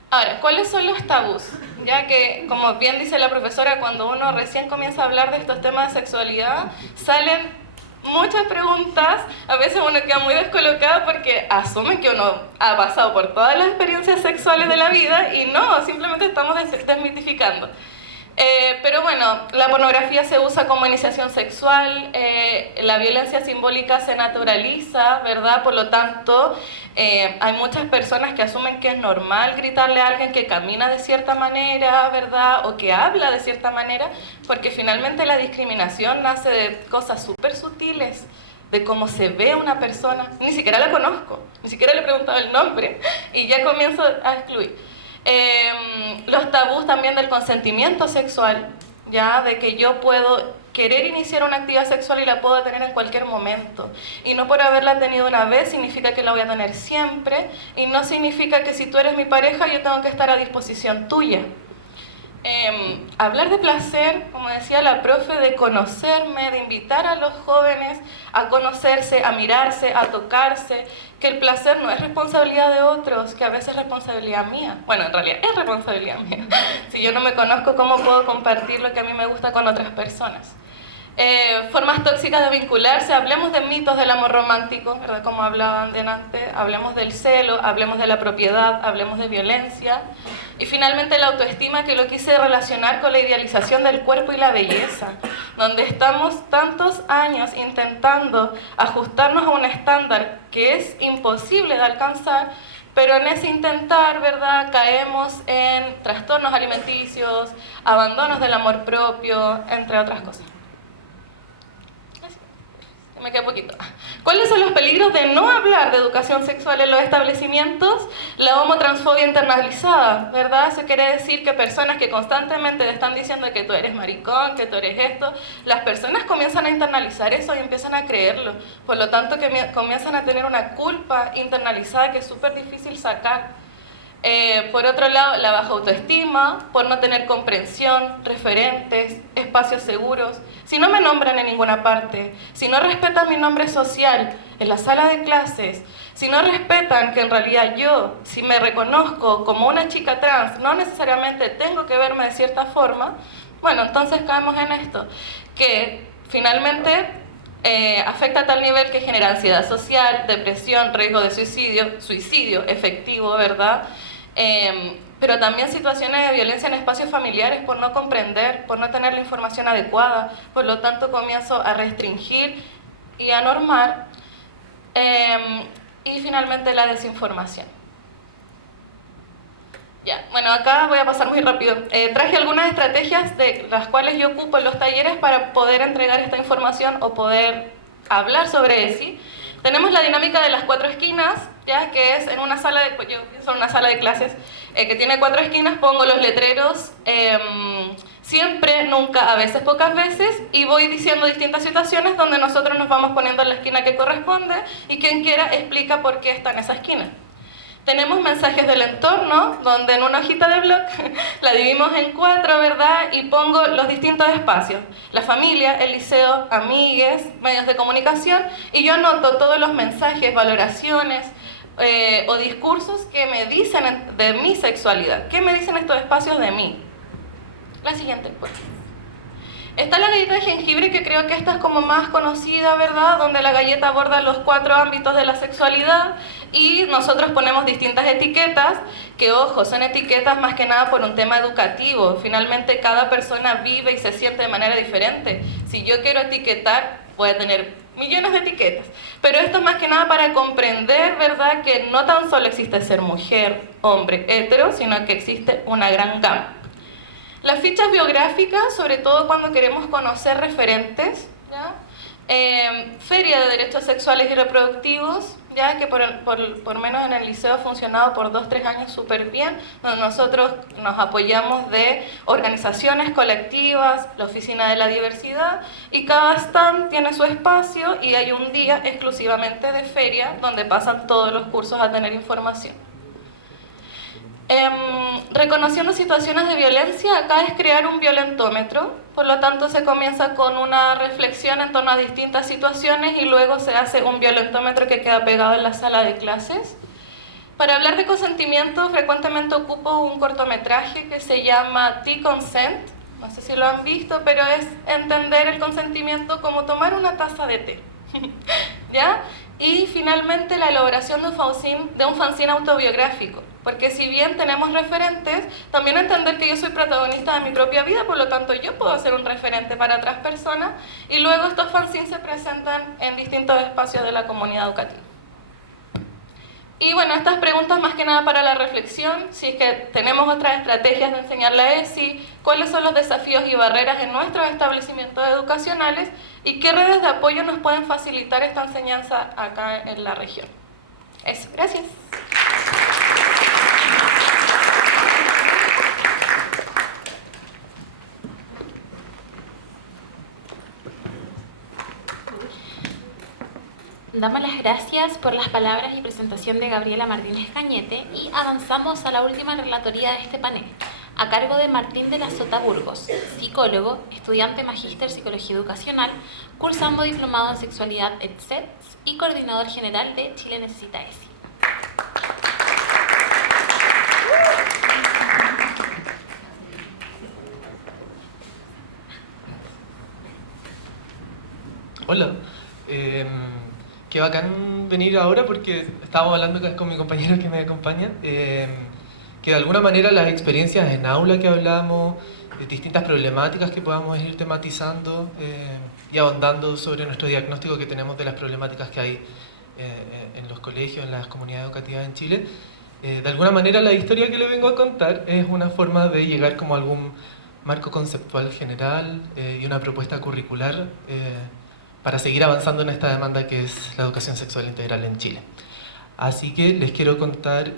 Ahora, ¿cuáles son los tabús? Ya que, como bien dice la profesora, cuando uno recién comienza a hablar de estos temas de sexualidad, salen muchas preguntas, a veces uno queda muy descolocado porque asume que uno ha pasado por todas las experiencias sexuales de la vida y no, simplemente estamos desmitificando. Pero bueno, la pornografía se usa como iniciación sexual, la violencia simbólica se naturaliza, ¿verdad? Por lo tanto, hay muchas personas que asumen que es normal gritarle a alguien que camina de cierta manera, ¿verdad? O que habla de cierta manera, porque finalmente la discriminación nace de cosas súper sutiles, de cómo se ve una persona. Ni siquiera la conozco, ni siquiera le he preguntado el nombre y ya comienzo a excluir. Los tabús también del consentimiento sexual, ya de que yo puedo querer iniciar una actividad sexual y la puedo tener en cualquier momento, y no por haberla tenido una vez significa que la voy a tener siempre, y no significa que si tú eres mi pareja yo tengo que estar a disposición tuya. Hablar de placer, como decía la profe, de conocerme, de invitar a los jóvenes a conocerse, a mirarse, a tocarse, que el placer no es responsabilidad de otros, que a veces es responsabilidad mía. Bueno, en realidad es responsabilidad mía. Si yo no me conozco, ¿cómo puedo compartir lo que a mí me gusta con otras personas? Formas tóxicas de vincularse, hablemos de mitos del amor romántico, ¿verdad? Como hablaban delante, hablemos del celo, hablemos de la propiedad, hablemos de violencia. Y finalmente la autoestima, que lo quise relacionar con la idealización del cuerpo y la belleza, donde estamos tantos años intentando ajustarnos a un estándar que es imposible de alcanzar, pero en ese intentar, ¿verdad?, caemos en trastornos alimenticios, abandonos del amor propio, entre otras cosas. Me queda poquito. ¿Cuáles son los peligros de no hablar de educación sexual en los establecimientos? La homotransfobia internalizada, ¿verdad? Eso quiere decir que personas que constantemente te están diciendo que tú eres maricón, que tú eres esto, las personas comienzan a internalizar eso y empiezan a creerlo. Por lo tanto, que comienzan a tener una culpa internalizada que es súper difícil sacar. Por otro lado, la baja autoestima, por no tener comprensión, referentes, espacios seguros. Si no me nombran en ninguna parte, si no respetan mi nombre social en la sala de clases, si no respetan que en realidad yo, si me reconozco como una chica trans, no necesariamente tengo que verme de cierta forma, bueno, entonces caemos en esto, que finalmente afecta a tal nivel que genera ansiedad social, depresión, riesgo de suicidio efectivo, ¿verdad? Pero también situaciones de violencia en espacios familiares por no comprender, por no tener la información adecuada, por lo tanto comienzo a restringir y a normar, y finalmente la desinformación. Ya, bueno, acá voy a pasar muy rápido. Traje algunas estrategias de las cuales yo ocupo en los talleres para poder entregar esta información o poder hablar sobre ESI. Tenemos la dinámica de las 4 esquinas, ¿ya? Que es en una sala de, pues yo pienso en una sala de clases que tiene 4 esquinas, pongo los letreros siempre, nunca, a veces, pocas veces, y voy diciendo distintas situaciones donde nosotros nos vamos poniendo en la esquina que corresponde y quien quiera explica por qué está en esa esquina. Tenemos mensajes del entorno, donde en una hojita de blog la dividimos en 4, ¿verdad? Y pongo los distintos espacios. La familia, el liceo, amigues, medios de comunicación, y yo anoto todos los mensajes, valoraciones o discursos que me dicen de mi sexualidad. ¿Qué me dicen estos espacios de mí? La siguiente, pues. Está la galleta de jengibre, que creo que esta es como más conocida, ¿verdad? Donde la galleta aborda los 4 ámbitos de la sexualidad y nosotros ponemos distintas etiquetas, que ojo, son etiquetas más que nada por un tema educativo. Finalmente cada persona vive y se siente de manera diferente. Si yo quiero etiquetar, voy a tener millones de etiquetas. Pero esto es más que nada para comprender, ¿verdad? Que no tan solo existe ser mujer, hombre, hetero, sino que existe una gran gama. Las fichas biográficas, sobre todo cuando queremos conocer referentes, ¿ya? Feria de Derechos Sexuales y Reproductivos, ya que por menos en el liceo ha funcionado por 2-3 años súper bien, donde nosotros nos apoyamos de organizaciones colectivas, la Oficina de la Diversidad, y cada stand tiene su espacio y hay un día exclusivamente de feria donde pasan todos los cursos a tener información. Reconociendo situaciones de violencia, acá es crear un violentómetro, por lo tanto se comienza con una reflexión en torno a distintas situaciones y luego se hace un violentómetro que queda pegado en la sala de clases. Para hablar de consentimiento, frecuentemente ocupo un cortometraje que se llama T-Consent, no sé si lo han visto, pero es entender el consentimiento como tomar una taza de té, ¿ya? Y finalmente la elaboración de un fanzine autobiográfico. Porque si bien tenemos referentes, también entender que yo soy protagonista de mi propia vida, por lo tanto yo puedo ser un referente para otras personas, y luego estos fanzines se presentan en distintos espacios de la comunidad educativa. Y bueno, estas preguntas más que nada para la reflexión, si es que tenemos otras estrategias de enseñar la ESI, cuáles son los desafíos y barreras en nuestros establecimientos educacionales y qué redes de apoyo nos pueden facilitar esta enseñanza acá en la región. Eso, gracias. Damos las gracias por las palabras y presentación de Gabriela Martínez Cañete y avanzamos a la última relatoría de este panel, a cargo de Martín de la Sota Burgos, psicólogo, estudiante magíster Psicología Educacional, cursando diplomado en Sexualidad EdSETS y coordinador general de Chile Necesita ESI. Hola. Qué bacán venir ahora porque estábamos hablando con mi compañero que me acompaña, que de alguna manera las experiencias en aula que hablamos, distintas problemáticas que podamos ir tematizando y ahondando sobre nuestro diagnóstico que tenemos de las problemáticas que hay en los colegios, en las comunidades educativas en Chile. De alguna manera la historia que le vengo a contar es una forma de llegar como a algún marco conceptual general y una propuesta curricular para seguir avanzando en esta demanda que es la educación sexual integral en Chile. Así que les quiero contar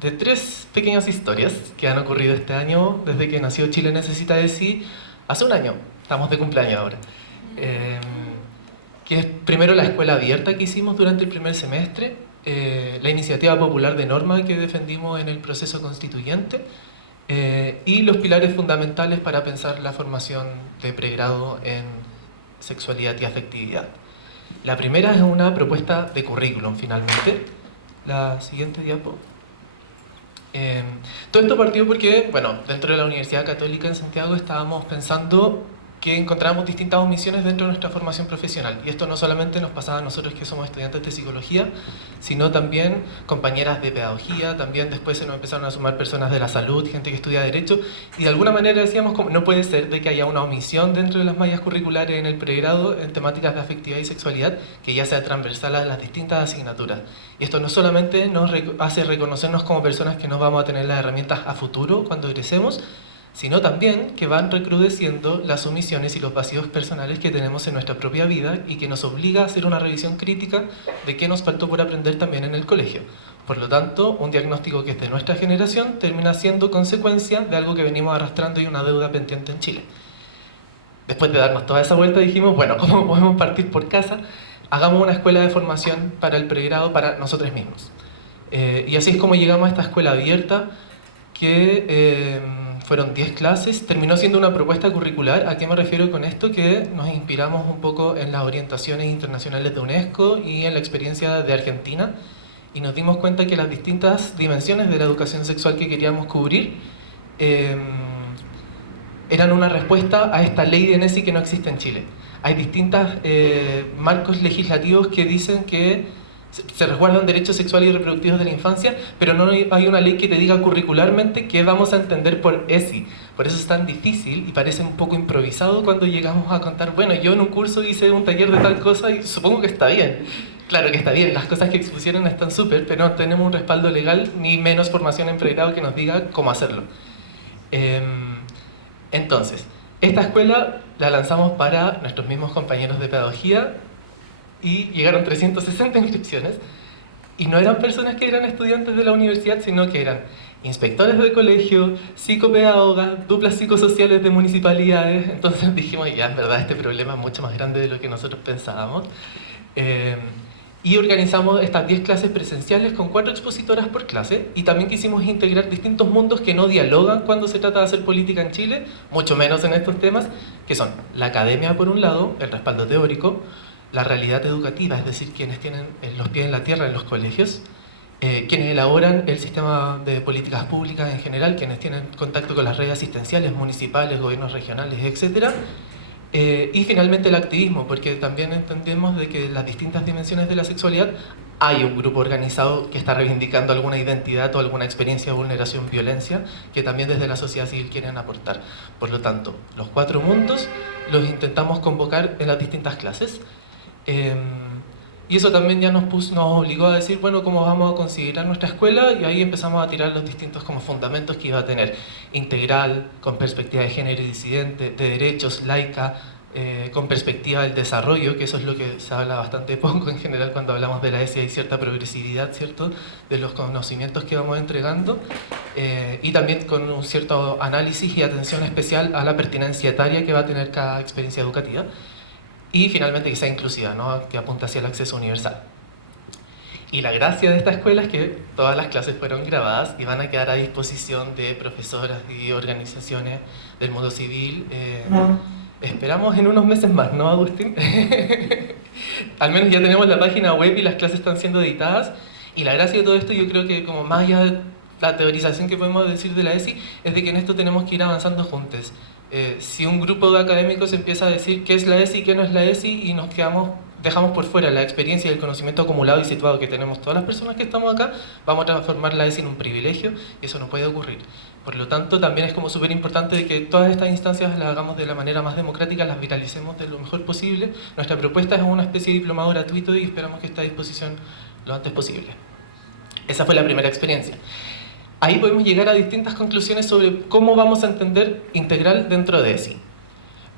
de 3 pequeñas historias que han ocurrido este año desde que nació Chile Necesita ESI hace un año. Estamos de cumpleaños ahora. Que es primero la escuela abierta que hicimos durante el primer semestre, la iniciativa popular de norma que defendimos en el proceso constituyente y los pilares fundamentales para pensar la formación de pregrado en sexualidad y afectividad. La primera es una propuesta de currículum, finalmente. La siguiente diapo. Todo esto partió porque, bueno, dentro de la Universidad Católica en Santiago estábamos pensando que encontrábamos distintas omisiones dentro de nuestra formación profesional. Y esto no solamente nos pasaba a nosotros que somos estudiantes de psicología, sino también compañeras de pedagogía, también después se nos empezaron a sumar personas de la salud, gente que estudia Derecho, y de alguna manera decíamos, como, no puede ser de que haya una omisión dentro de las mallas curriculares en el pregrado en temáticas de afectividad y sexualidad que ya sea transversal a las distintas asignaturas. Y esto no solamente nos hace reconocernos como personas que no vamos a tener las herramientas a futuro cuando egresemos, sino también que van recrudeciendo las omisiones y los vacíos personales que tenemos en nuestra propia vida y que nos obliga a hacer una revisión crítica de qué nos faltó por aprender también en el colegio. Por lo tanto, un diagnóstico que es de nuestra generación termina siendo consecuencia de algo que venimos arrastrando y una deuda pendiente en Chile. Después de darnos toda esa vuelta dijimos, bueno, ¿cómo podemos partir por casa? Hagamos una escuela de formación para el pregrado para nosotros mismos. Y así es como llegamos a esta escuela abierta que fueron 10 clases, terminó siendo una propuesta curricular. ¿A qué me refiero con esto? Que nos inspiramos un poco en las orientaciones internacionales de UNESCO y en la experiencia de Argentina y nos dimos cuenta que las distintas dimensiones de la educación sexual que queríamos cubrir eran una respuesta a esta ley de NESI que no existe en Chile. Hay distintos marcos legislativos que dicen que se resguardan derechos sexuales y reproductivos de la infancia, pero no hay una ley que te diga curricularmente qué vamos a entender por ESI. Por eso es tan difícil y parece un poco improvisado cuando llegamos a contar, bueno, yo en un curso hice un taller de tal cosa y supongo que está bien. Claro que está bien, las cosas que expusieron están súper, pero no tenemos un respaldo legal ni menos formación en pregrado que nos diga cómo hacerlo. Entonces, esta escuela la lanzamos para nuestros mismos compañeros de pedagogía y llegaron 360 inscripciones y no eran personas que eran estudiantes de la universidad, sino que eran inspectores de colegio, psicopedagogas, duplas psicosociales de municipalidades. Entonces dijimos, ya, en verdad este problema es mucho más grande de lo que nosotros pensábamos. Y organizamos estas 10 clases presenciales con 4 expositoras por clase y también quisimos integrar distintos mundos que no dialogan cuando se trata de hacer política en Chile, mucho menos en estos temas, que son la academia por un lado, el respaldo teórico, la realidad educativa, es decir, quienes tienen los pies en la tierra en los colegios, quienes elaboran el sistema de políticas públicas en general, quienes tienen contacto con las redes asistenciales, municipales, gobiernos regionales, etc. Y finalmente el activismo, porque también entendemos de que en las distintas dimensiones de la sexualidad hay un grupo organizado que está reivindicando alguna identidad o alguna experiencia de vulneración, violencia, que también desde la sociedad civil quieren aportar. Por lo tanto, los 4 mundos los intentamos convocar en las distintas clases. Y eso también ya nos obligó a decir, bueno, cómo vamos a considerar nuestra escuela, y ahí empezamos a tirar los distintos como fundamentos que iba a tener: integral, con perspectiva de género y disidente, de derechos, laica, con perspectiva del desarrollo, que eso es lo que se habla bastante poco en general cuando hablamos de la ESI. Hay cierta progresividad, ¿cierto?, de los conocimientos que vamos entregando, y también con un cierto análisis y atención especial a la pertinencia etaria que va a tener cada experiencia educativa. Y finalmente que sea inclusiva, ¿no?, que apunta hacia el acceso universal. Y la gracia de esta escuela es que todas las clases fueron grabadas y van a quedar a disposición de profesoras y organizaciones del mundo civil. Esperamos en unos meses más, ¿no, Agustín? Al menos ya tenemos la página web y las clases están siendo editadas. Y la gracia de todo esto, yo creo que como más allá de la teorización que podemos decir de la ESI, es de que en esto tenemos que ir avanzando juntos. Si un grupo de académicos empieza a decir qué es la ESI y qué no es la ESI y nos dejamos por fuera la experiencia y el conocimiento acumulado y situado que tenemos todas las personas que estamos acá, vamos a transformar la ESI en un privilegio y eso no puede ocurrir. Por lo tanto, también es como súper importante de que todas estas instancias las hagamos de la manera más democrática, las viralicemos de lo mejor posible. Nuestra propuesta es una especie de diplomado gratuito y esperamos que esté a disposición lo antes posible. Esa fue la primera experiencia. Ahí podemos llegar a distintas conclusiones sobre cómo vamos a entender integral dentro de ESI.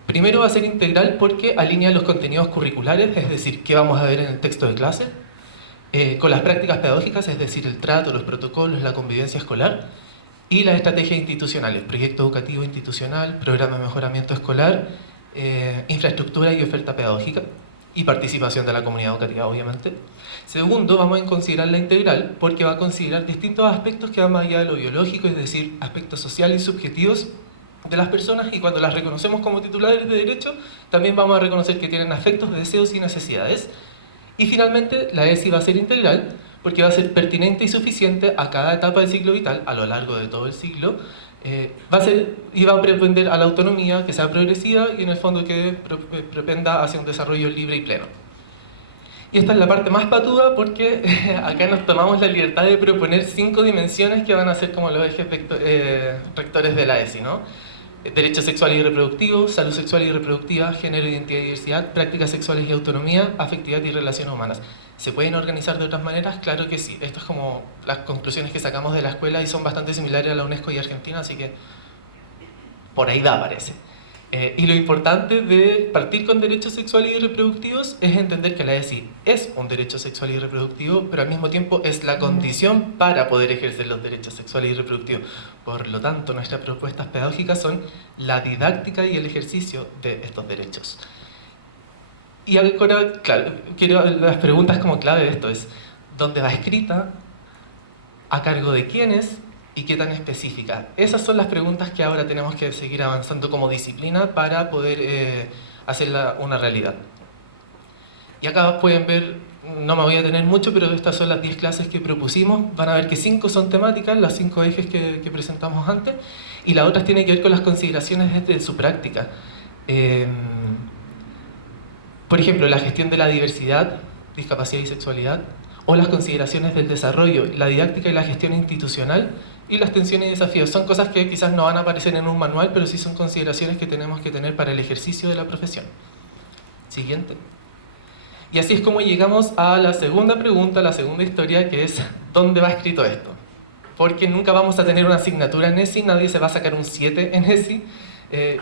Primero va a ser integral porque alinea los contenidos curriculares, es decir, qué vamos a ver en el texto de clase, con las prácticas pedagógicas, es decir, el trato, los protocolos, la convivencia escolar, y las estrategias institucionales, proyecto educativo institucional, programa de mejoramiento escolar, infraestructura y oferta pedagógica, y participación de la comunidad educativa, obviamente. Segundo, vamos a considerar la integral porque va a considerar distintos aspectos que van más allá de lo biológico, es decir, aspectos sociales y subjetivos de las personas, y cuando las reconocemos como titulares de derecho, también vamos a reconocer que tienen afectos, deseos y necesidades. Y finalmente, la ESI va a ser integral porque va a ser pertinente y suficiente a cada etapa del ciclo vital, a lo largo de todo el ciclo, va a propender a la autonomía, que sea progresiva y en el fondo que propenda hacia un desarrollo libre y pleno. Y esta es la parte más patuda porque acá nos tomamos la libertad de proponer 5 dimensiones que van a ser como los ejes rectores de la ESI, ¿no? Derecho sexual y reproductivo, salud sexual y reproductiva, género, identidad y diversidad, prácticas sexuales y autonomía, afectividad y relaciones humanas. ¿Se pueden organizar de otras maneras? Claro que sí. Esto es como las conclusiones que sacamos de la escuela y son bastante similares a la UNESCO y Argentina, así que por ahí da, parece. Y lo importante de partir con derechos sexuales y reproductivos es entender que la ESI es un derecho sexual y reproductivo, pero al mismo tiempo es la condición para poder ejercer los derechos sexuales y reproductivos. Por lo tanto, nuestras propuestas pedagógicas son la didáctica y el ejercicio de estos derechos. Y ahora, claro, las preguntas como clave de esto es: ¿dónde va escrita? ¿A cargo de quiénes? ¿Y qué tan específica? Esas son las preguntas que ahora tenemos que seguir avanzando como disciplina para poder hacerla una realidad. Y acá pueden ver, no me voy a detener mucho, pero estas son las 10 clases que propusimos. Van a ver que 5 son temáticas, las 5 ejes que presentamos antes, y las otras tienen que ver con las consideraciones desde su práctica. Por ejemplo, la gestión de la diversidad, discapacidad y sexualidad, o las consideraciones del desarrollo, la didáctica y la gestión institucional, y las tensiones y desafíos. Son cosas que quizás no van a aparecer en un manual, pero sí son consideraciones que tenemos que tener para el ejercicio de la profesión. Siguiente. Y así es como llegamos a la segunda pregunta, la segunda historia, que es: ¿dónde va escrito esto? Porque nunca vamos a tener una asignatura en ESI, nadie se va a sacar un 7 en ESI,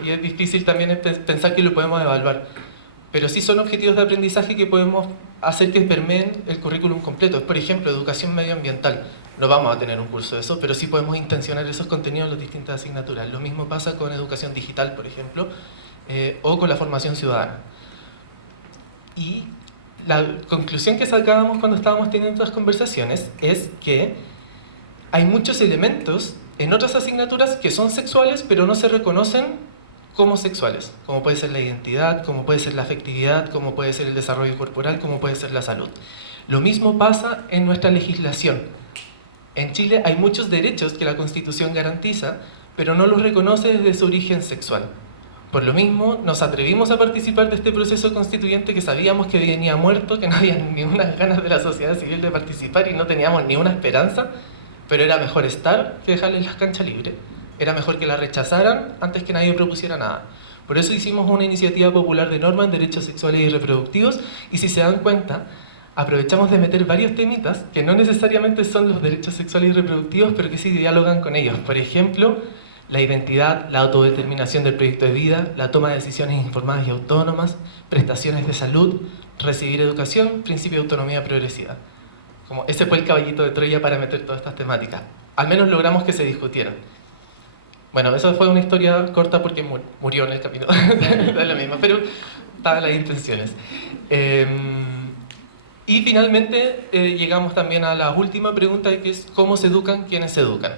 y es difícil también pensar que lo podemos evaluar. Pero sí son objetivos de aprendizaje que podemos hacer que permeen el currículum completo. Por ejemplo, educación medioambiental. No vamos a tener un curso de eso, pero sí podemos intencionar esos contenidos en las distintas asignaturas. Lo mismo pasa con educación digital, por ejemplo, o con la formación ciudadana. Y la conclusión que sacábamos cuando estábamos teniendo estas conversaciones es que hay muchos elementos en otras asignaturas que son sexuales, pero no se reconocen como sexuales, como puede ser la identidad, como puede ser la afectividad, como puede ser el desarrollo corporal, como puede ser la salud. Lo mismo pasa en nuestra legislación. En Chile hay muchos derechos que la Constitución garantiza, pero no los reconoce desde su origen sexual. Por lo mismo, nos atrevimos a participar de este proceso constituyente que sabíamos que venía muerto, que no había ni unas ganas de la sociedad civil de participar y no teníamos ni una esperanza, pero era mejor estar que dejarles las canchas libres. Era mejor que la rechazaran antes que nadie propusiera nada. Por eso hicimos una iniciativa popular de norma en derechos sexuales y reproductivos, y si se dan cuenta, aprovechamos de meter varios temitas que no necesariamente son los derechos sexuales y reproductivos, pero que sí dialogan con ellos. Por ejemplo, la identidad, la autodeterminación del proyecto de vida, la toma de decisiones informadas y autónomas, prestaciones de salud, recibir educación, principio de autonomía progresiva. Como ese fue el caballito de Troya para meter todas estas temáticas. Al menos logramos que se discutieran. Bueno, eso fue una historia corta porque murió en el camino, es lo mismo, pero estaban las intenciones. Y finalmente llegamos también a la última pregunta, que es: ¿cómo se educan quienes se educan?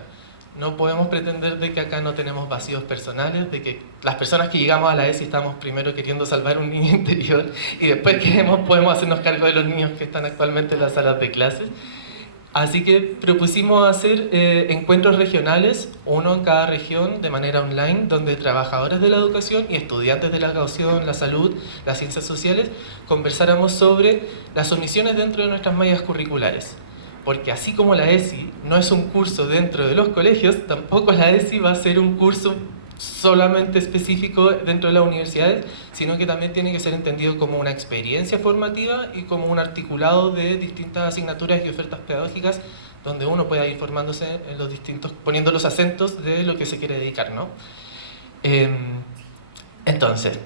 No podemos pretender de que acá no tenemos vacíos personales, de que las personas que llegamos a la ESI estamos primero queriendo salvar un niño interior y después podemos hacernos cargo de los niños que están actualmente en las salas de clases. Así que propusimos hacer encuentros regionales, uno en cada región de manera online, donde trabajadores de la educación y estudiantes de la educación, la salud, las ciencias sociales, conversáramos sobre las omisiones dentro de nuestras mallas curriculares. Porque así como la ESI no es un curso dentro de los colegios, tampoco la ESI va a ser un curso solamente específico dentro de las universidades, sino que también tiene que ser entendido como una experiencia formativa y como un articulado de distintas asignaturas y ofertas pedagógicas donde uno pueda ir formándose en los distintos, poniendo los acentos de lo que se quiere dedicar, ¿no? Entonces,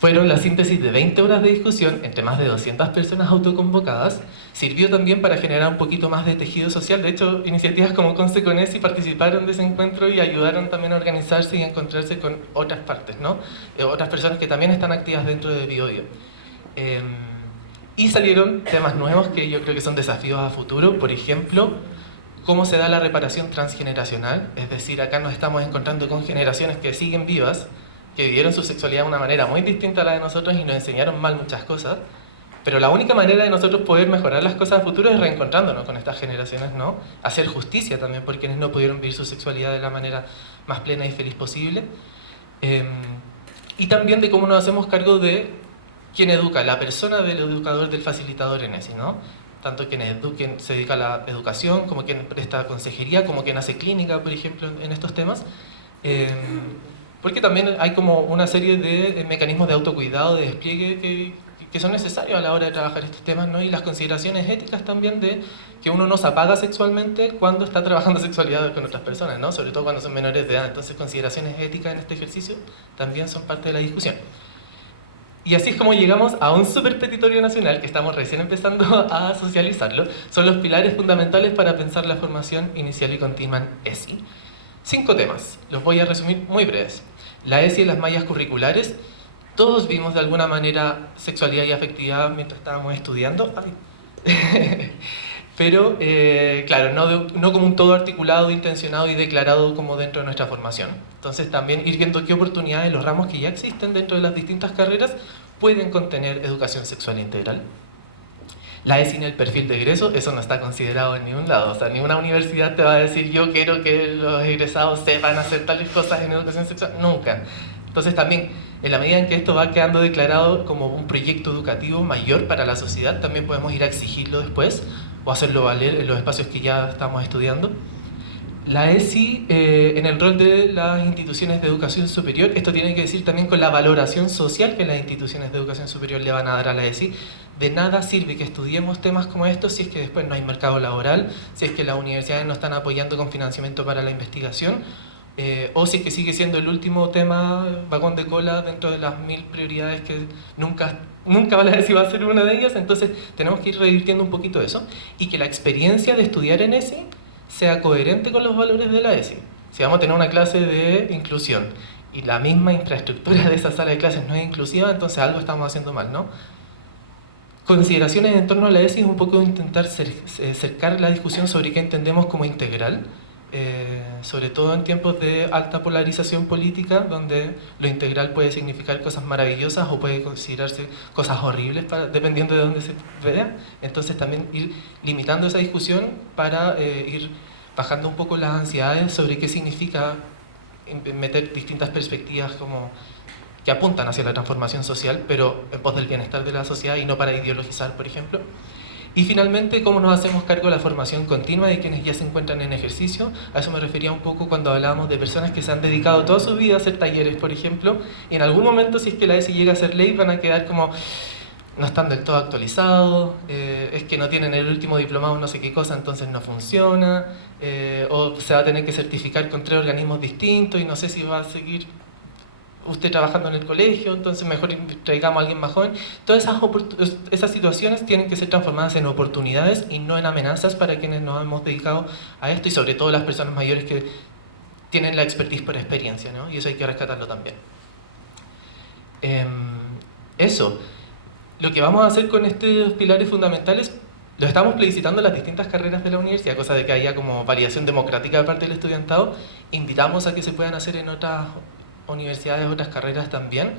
fueron la síntesis de 20 horas de discusión entre más de 200 personas autoconvocadas. Sirvió también para generar un poquito más de tejido social. De hecho, iniciativas como Conce con ESI participaron de ese encuentro y ayudaron también a organizarse y a encontrarse con otras partes, ¿no? Otras personas que también están activas dentro de Biobío. Y salieron temas nuevos que yo creo que son desafíos a futuro. Por ejemplo, cómo se da la reparación transgeneracional. Es decir, acá nos estamos encontrando con generaciones que siguen vivas, que vivieron su sexualidad de una manera muy distinta a la de nosotros y nos enseñaron mal muchas cosas, pero la única manera de nosotros poder mejorar las cosas a futuro es reencontrándonos con estas generaciones, ¿no? Hacer justicia también por quienes no pudieron vivir su sexualidad de la manera más plena y feliz posible. Y también de cómo nos hacemos cargo de quién educa, la persona del educador, del facilitador en ESI, ¿no? Tanto quien se dedica a la educación, como quien presta consejería, como quien hace clínica, por ejemplo, en estos temas. Porque también hay como una serie de mecanismos de autocuidado, de despliegue que son necesarios a la hora de trabajar estos temas, ¿no? Y las consideraciones éticas también de que uno no se apaga sexualmente cuando está trabajando sexualidad con otras personas, ¿no? Sobre todo cuando son menores de edad. Entonces, consideraciones éticas en este ejercicio también son parte de la discusión. Y así es como llegamos a un super petitorio nacional que estamos recién empezando a socializarlo. Son los pilares fundamentales para pensar la formación inicial y continua en ESI. 5 temas, los voy a resumir muy breves. La ESI y las mallas curriculares. Todos vimos de alguna manera sexualidad y afectividad mientras estábamos estudiando. Pero, claro, no como un todo articulado, intencionado y declarado como dentro de nuestra formación. Entonces también ir viendo qué oportunidades los ramos que ya existen dentro de las distintas carreras pueden contener educación sexual integral. La ESI en el perfil de egreso, eso no está considerado en ningún lado. O sea, ninguna universidad te va a decir yo quiero que los egresados sepan hacer tales cosas en educación sexual. Nunca. Entonces también, en la medida en que esto va quedando declarado como un proyecto educativo mayor para la sociedad, también podemos ir a exigirlo después o hacerlo valer en los espacios que ya estamos estudiando. La ESI, en el rol de las instituciones de educación superior, esto tiene que decir también con la valoración social que las instituciones de educación superior le van a dar a la ESI. De nada sirve que estudiemos temas como estos si es que después no hay mercado laboral, si es que las universidades no están apoyando con financiamiento para la investigación, o si es que sigue siendo el último tema, vagón de cola dentro de las 1000 prioridades que nunca la ESI va a ser una de ellas. Entonces tenemos que ir revirtiendo un poquito eso y que la experiencia de estudiar en ESI sea coherente con los valores de la ESI. Si vamos a tener una clase de inclusión y la misma infraestructura de esa sala de clases no es inclusiva, entonces algo estamos haciendo mal, ¿no? Consideraciones en torno a la ESI es un poco intentar cercar la discusión sobre qué entendemos como integral, sobre todo en tiempos de alta polarización política, donde lo integral puede significar cosas maravillosas o puede considerarse cosas horribles dependiendo de dónde se vea. Entonces también ir limitando esa discusión para ir bajando un poco las ansiedades sobre qué significa meter distintas perspectivas como que apuntan hacia la transformación social, pero en pos del bienestar de la sociedad y no para ideologizar, por ejemplo. Y finalmente, cómo nos hacemos cargo de la formación continua de quienes ya se encuentran en ejercicio. A eso me refería un poco cuando hablábamos de personas que se han dedicado toda su vida a hacer talleres, por ejemplo, y en algún momento, si es que la ESI llega a ser ley, van a quedar como no están del todo actualizados, es que no tienen el último diplomado no sé qué cosa, entonces no funciona, o se va a tener que certificar con 3 organismos distintos y no sé si va a seguir usted trabajando en el colegio, entonces mejor traigamos a alguien más joven. Todas esas situaciones tienen que ser transformadas en oportunidades y no en amenazas para quienes nos hemos dedicado a esto y sobre todo las personas mayores que tienen la expertise por experiencia, ¿no? Y eso hay que rescatarlo también. Eso. Lo que vamos a hacer con estos pilares fundamentales lo estamos plebiscitando en las distintas carreras de la universidad, cosa de que haya como validación democrática de parte del estudiantado. Invitamos a que se puedan hacer en otras universidades, otras carreras también,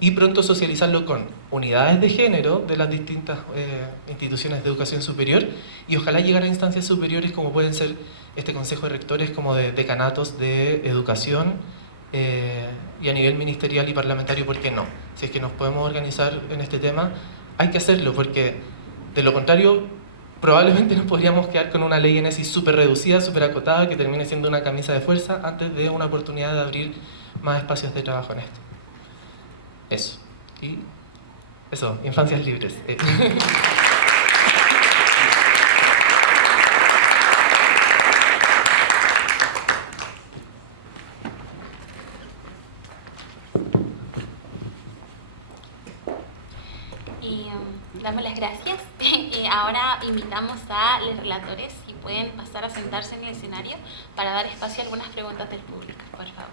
y pronto socializarlo con unidades de género de las distintas instituciones de educación superior y ojalá llegar a instancias superiores como pueden ser este consejo de rectores, como de decanatos de educación, y a nivel ministerial y parlamentario, ¿por qué no? Si es que nos podemos organizar en este tema, hay que hacerlo, porque de lo contrario probablemente nos podríamos quedar con una ley en ESI súper reducida, súper acotada, que termine siendo una camisa de fuerza antes de una oportunidad de abrir más espacios de trabajo en esto. Eso. Y eso, infancias libres. invitamos a los relatores si pueden pasar a sentarse en el escenario para dar espacio a algunas preguntas del público, por favor.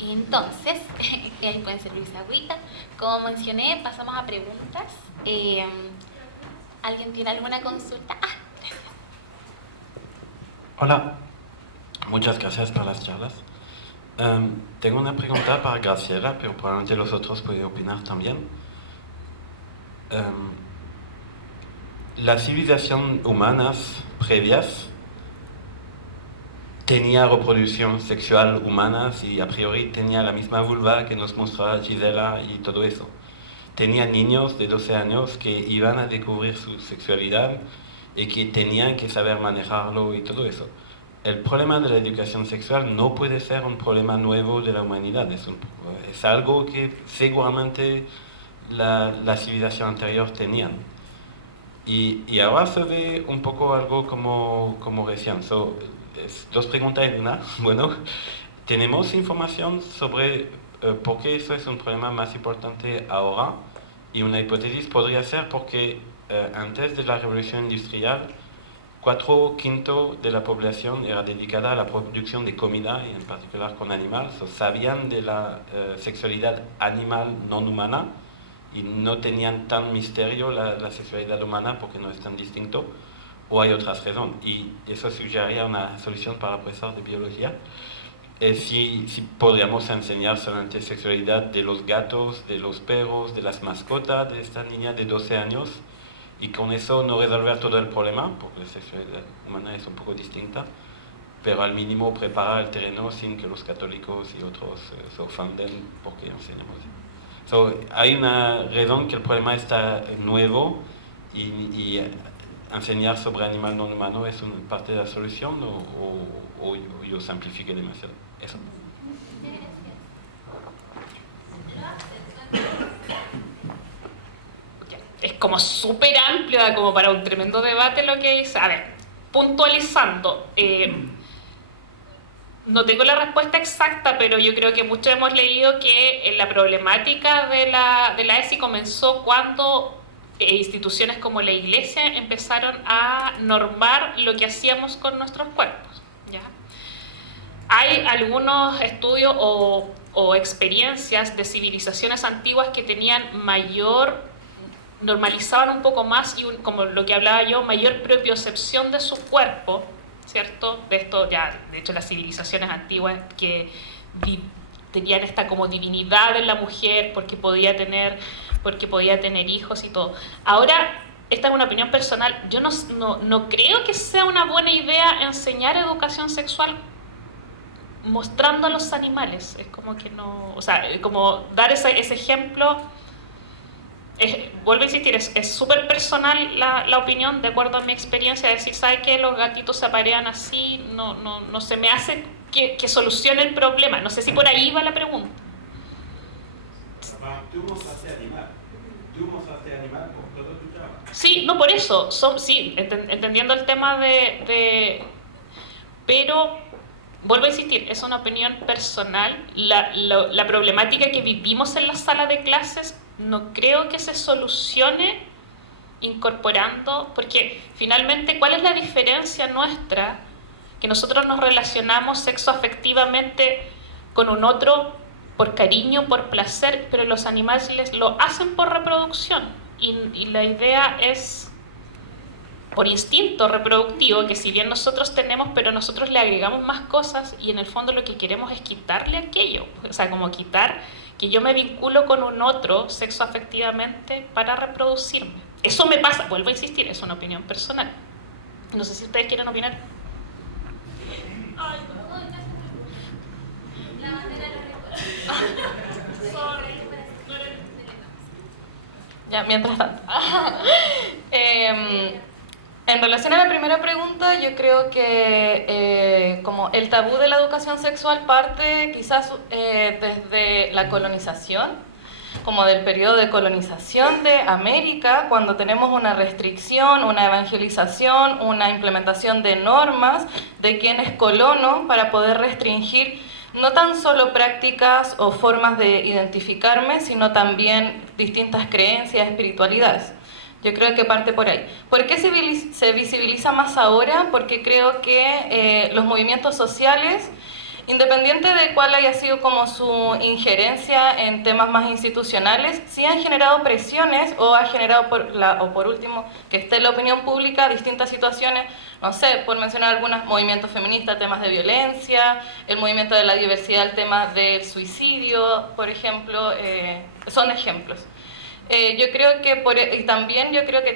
Entonces, ahí pueden servirse agüita. Como mencioné, pasamos a preguntas. ¿Alguien tiene alguna consulta? Gracias. Hola, muchas gracias por las charlas. Tengo una pregunta para Graciela, pero probablemente los otros pueden opinar también. Las civilizaciones humanas previas tenía reproducción sexual humana y a priori tenía la misma vulva que nos mostraba Gisela y todo eso. Tenía niños de 12 años que iban a descubrir su sexualidad y que tenían que saber manejarlo y todo eso. El problema de la educación sexual no puede ser un problema nuevo de la humanidad, es algo que seguramente la civilización anterior tenían. Y ahora se ve un poco algo como recién. Dos preguntas en una. Bueno, ¿tenemos información sobre por qué eso es un problema más importante ahora? Y una hipótesis podría ser porque antes de la revolución industrial, 4/5 de la población era dedicada a la producción de comida, y en particular con animales. Sabían de la sexualidad animal no humana y no tenían tan misterio la sexualidad humana porque no es tan distinto. O hay otras razones, y eso sugeriría una solución para el profesor de biología. Si podríamos enseñar solamente sexualidad de los gatos, de los perros, de las mascotas de esta niña de 12 años, y con eso no resolver todo el problema, porque la sexualidad humana es un poco distinta, pero al mínimo preparar el terreno sin que los católicos y otros se ofenden porque enseñamos. Hay una razón que el problema está nuevo y enseñar sobre animal no humano es una parte de la solución o yo simplifique demasiado. Eso. Es como súper amplio, como para un tremendo debate lo que dice. A ver, puntualizando, no tengo la respuesta exacta, pero yo creo que muchos hemos leído que la problemática de la ESI comenzó cuando instituciones como la Iglesia empezaron a normar lo que hacíamos con nuestros cuerpos, ¿ya? Hay algunos estudios o experiencias de civilizaciones antiguas que tenían normalizaban un poco más y como lo que hablaba yo, mayor propiocepción de su cuerpo, ¿cierto? De esto ya, de hecho, las civilizaciones antiguas que tenían esta como divinidad en la mujer porque podía tener hijos y todo. Ahora, esta es una opinión personal, yo no creo que sea una buena idea enseñar educación sexual mostrando a los animales. Es como que no, o sea, como dar ese ejemplo. Vuelvo a insistir, es súper personal la opinión, de acuerdo a mi experiencia, decir, ¿sabe qué? Los gatitos se aparean así, no se me hace que solucione el problema. No sé si por ahí va la pregunta. Tú mostraste animal por todo tu trabajo. Sí, no, por eso, sí, entendiendo el tema pero, vuelvo a insistir, es una opinión personal. La problemática que vivimos en la sala de clases no creo que se solucione incorporando, porque finalmente, ¿cuál es la diferencia nuestra? Que nosotros nos relacionamos sexoafectivamente con un otro por cariño, por placer, pero los animales lo hacen por reproducción, y la idea es por instinto reproductivo, que si bien nosotros tenemos, pero nosotros le agregamos más cosas, y en el fondo lo que queremos es quitarle aquello, o sea, como quitar que yo me vinculo con un otro sexoafectivamente para reproducirme. Eso me pasa, vuelvo a insistir, es una opinión personal. No sé si ustedes quieren opinar. Ay, no. La bandera Ya, mientras tanto. En relación a la primera pregunta, yo creo que como el tabú de la educación sexual parte quizás desde la colonización, como del periodo de colonización de América, cuando tenemos una restricción, una evangelización, una implementación de normas de quién es colono para poder restringir no tan solo prácticas o formas de identificarme, sino también distintas creencias, espiritualidades. Yo creo que parte por ahí. ¿Por qué se visibiliza más ahora? Porque creo que los movimientos sociales, independiente de cuál haya sido como su injerencia en temas más institucionales, sí han generado presiones o ha generado, por último, que esté en la opinión pública distintas situaciones, no sé, por mencionar algunos movimientos feministas, temas de violencia, el movimiento de la diversidad, el tema del suicidio, por ejemplo, son ejemplos. Yo creo que y también yo creo que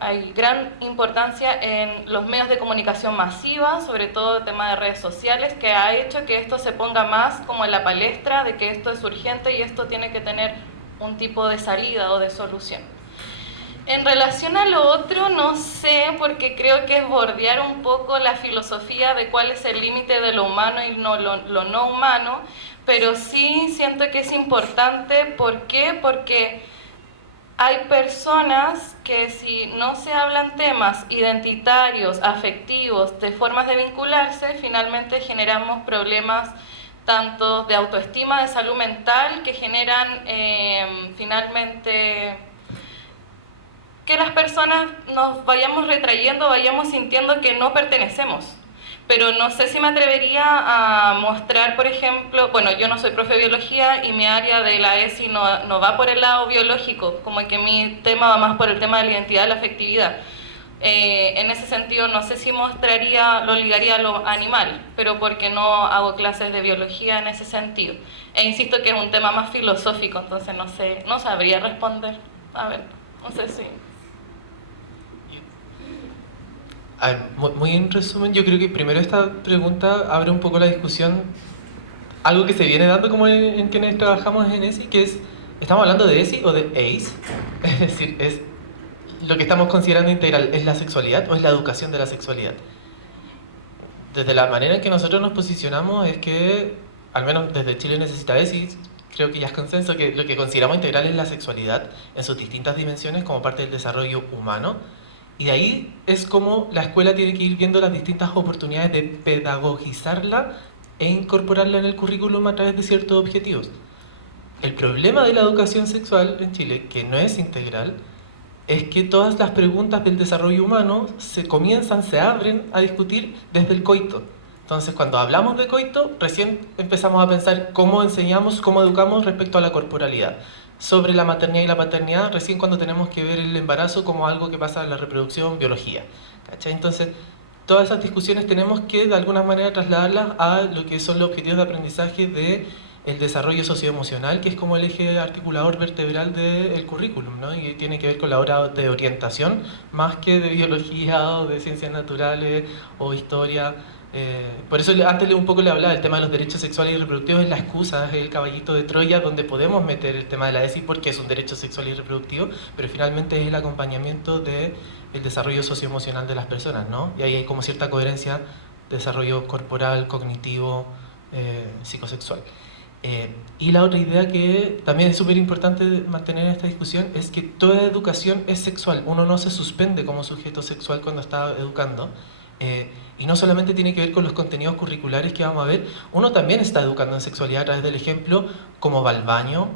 hay gran importancia en los medios de comunicación masiva, sobre todo el tema de redes sociales, que ha hecho que esto se ponga más como en la palestra de que esto es urgente y esto tiene que tener un tipo de salida o de solución. En relación a lo otro, no sé, porque creo que es bordear un poco la filosofía de cuál es el límite de lo humano y lo no humano, pero sí siento que es importante. ¿Por qué? Porque hay personas que si no se hablan temas identitarios, afectivos, de formas de vincularse, finalmente generamos problemas tanto de autoestima, de salud mental, que generan finalmente que las personas nos vayamos retrayendo, vayamos sintiendo que no pertenecemos. Pero no sé si me atrevería a mostrar, por ejemplo, bueno, yo no soy profe de biología y mi área de la ESI no va por el lado biológico, como que mi tema va más por el tema de la identidad y la afectividad. En ese sentido, no sé si lo ligaría a lo animal, pero porque no hago clases de biología en ese sentido. E insisto que es un tema más filosófico, entonces no sabría responder. A ver, no sé si... A ver, muy en resumen, yo creo que primero esta pregunta abre un poco la discusión, algo que se viene dando como en quienes trabajamos en ESI, que es, ¿estamos hablando de ESI o de ACE? Es decir, ¿es lo que estamos considerando integral es la sexualidad o es la educación de la sexualidad? Desde la manera en que nosotros nos posicionamos es que, al menos desde Chile Necesita ESI, creo que ya es consenso que lo que consideramos integral es la sexualidad en sus distintas dimensiones como parte del desarrollo humano. Y de ahí es como la escuela tiene que ir viendo las distintas oportunidades de pedagogizarla e incorporarla en el currículum a través de ciertos objetivos. El problema de la educación sexual en Chile, que no es integral, es que todas las preguntas del desarrollo humano se abren a discutir desde el coito. Entonces, cuando hablamos de coito, recién empezamos a pensar cómo enseñamos, cómo educamos respecto a la corporalidad. Sobre la maternidad y la paternidad, recién cuando tenemos que ver el embarazo como algo que pasa en la reproducción, biología. ¿Cachai? Entonces, todas esas discusiones tenemos que de alguna manera trasladarlas a lo que son los objetivos de aprendizaje del desarrollo socioemocional, que es como el eje articulador vertebral del currículum, ¿no? Y tiene que ver con la hora de orientación, más que de biología o de ciencias naturales o historia. Por eso antes un poco le hablaba del tema de los derechos sexuales y reproductivos, es la excusa, es el caballito de Troya donde podemos meter el tema de la ESI porque es un derecho sexual y reproductivo, pero finalmente es el acompañamiento del desarrollo socioemocional de las personas, ¿no? Y ahí hay como cierta coherencia, desarrollo corporal, cognitivo, psicosexual. Y la otra idea que también es súper importante mantener en esta discusión es que toda educación es sexual, uno no se suspende como sujeto sexual cuando está educando. Y no solamente tiene que ver con los contenidos curriculares que vamos a ver, uno también está educando en sexualidad a través del ejemplo, cómo va al baño,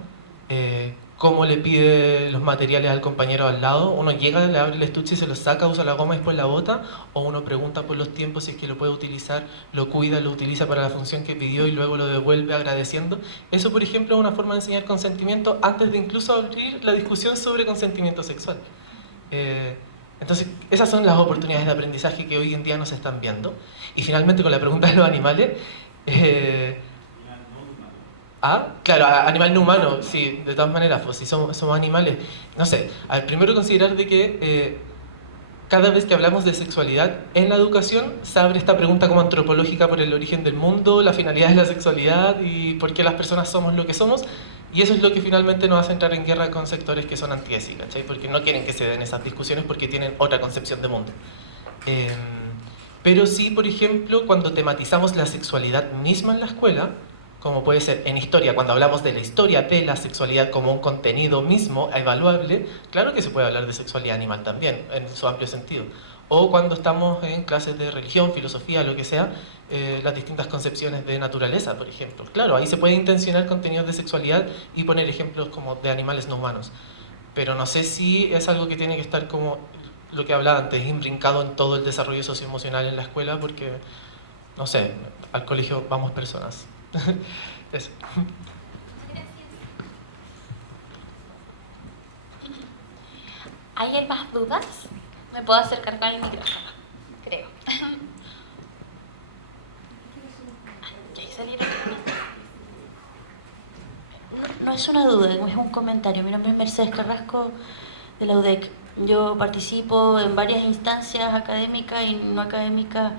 cómo le pide los materiales al compañero al lado, uno llega, le abre el estuche y se lo saca, usa la goma y después la bota, o uno pregunta por los tiempos si es que lo puede utilizar, lo cuida, lo utiliza para la función que pidió y luego lo devuelve agradeciendo. Eso, por ejemplo, es una forma de enseñar consentimiento antes de incluso abrir la discusión sobre consentimiento sexual. Entonces, esas son las oportunidades de aprendizaje que hoy en día nos están viendo. Y finalmente, con la pregunta de los animales... claro, animal no humano, sí, de todas maneras, pues si somos animales. No sé, primero considerar de que cada vez que hablamos de sexualidad en la educación, se abre esta pregunta como antropológica por el origen del mundo, la finalidad de la sexualidad y por qué las personas somos lo que somos. Y eso es lo que finalmente nos hace entrar en guerra con sectores que son anti-ESI, ¿cachai? Porque no quieren que se den esas discusiones porque tienen otra concepción de mundo. Pero sí, por ejemplo, cuando tematizamos la sexualidad misma en la escuela, como puede ser en historia, cuando hablamos de la historia de la sexualidad como un contenido mismo evaluable, claro que se puede hablar de sexualidad animal también, en su amplio sentido. O cuando estamos en clases de religión, filosofía, lo que sea, las distintas concepciones de naturaleza, por ejemplo. Claro, ahí se puede intencionar contenidos de sexualidad y poner ejemplos como de animales no humanos. Pero no sé si es algo que tiene que estar como lo que hablaba antes, imbrincado en todo el desarrollo socioemocional en la escuela, porque, no sé, al colegio vamos personas. Eso. ¿Hay más dudas? ¿Me puedo acercar con el micrófono? Creo. Ya salieron. No es una duda, es un comentario. Mi nombre es Mercedes Carrasco, de la UDEC. Yo participo en varias instancias académicas y no académicas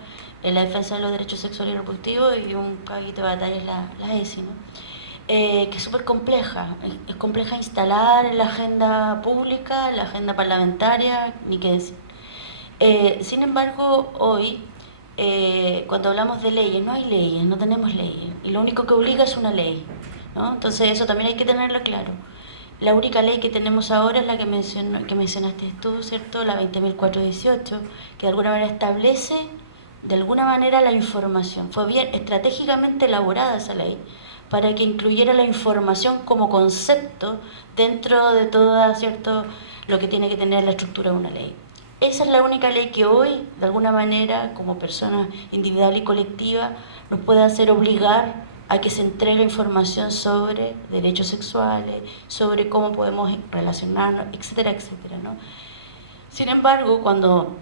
en la defensa de los derechos sexuales y reproductivos, y un caballito de batalla es la ESI, ¿no? Que es súper compleja. Es compleja instalar en la agenda pública, en la agenda parlamentaria, ni qué decir. Sin embargo, hoy, cuando hablamos de leyes, no hay leyes, no tenemos leyes. Y lo único que obliga es una ley, ¿no? Entonces eso también hay que tenerlo claro. La única ley que tenemos ahora es la que mencionaste tú, ¿cierto? La 20.418, que de alguna manera establece, de alguna manera, la información. Fue bien estratégicamente elaborada esa ley para que incluyera la información como concepto dentro de todo, ¿cierto?, lo que tiene que tener la estructura de una ley. Esa es la única ley que hoy, de alguna manera, como persona individual y colectiva, nos puede hacer obligar a que se entregue información sobre derechos sexuales, sobre cómo podemos relacionarnos, etcétera, etcétera, ¿no? Sin embargo, cuando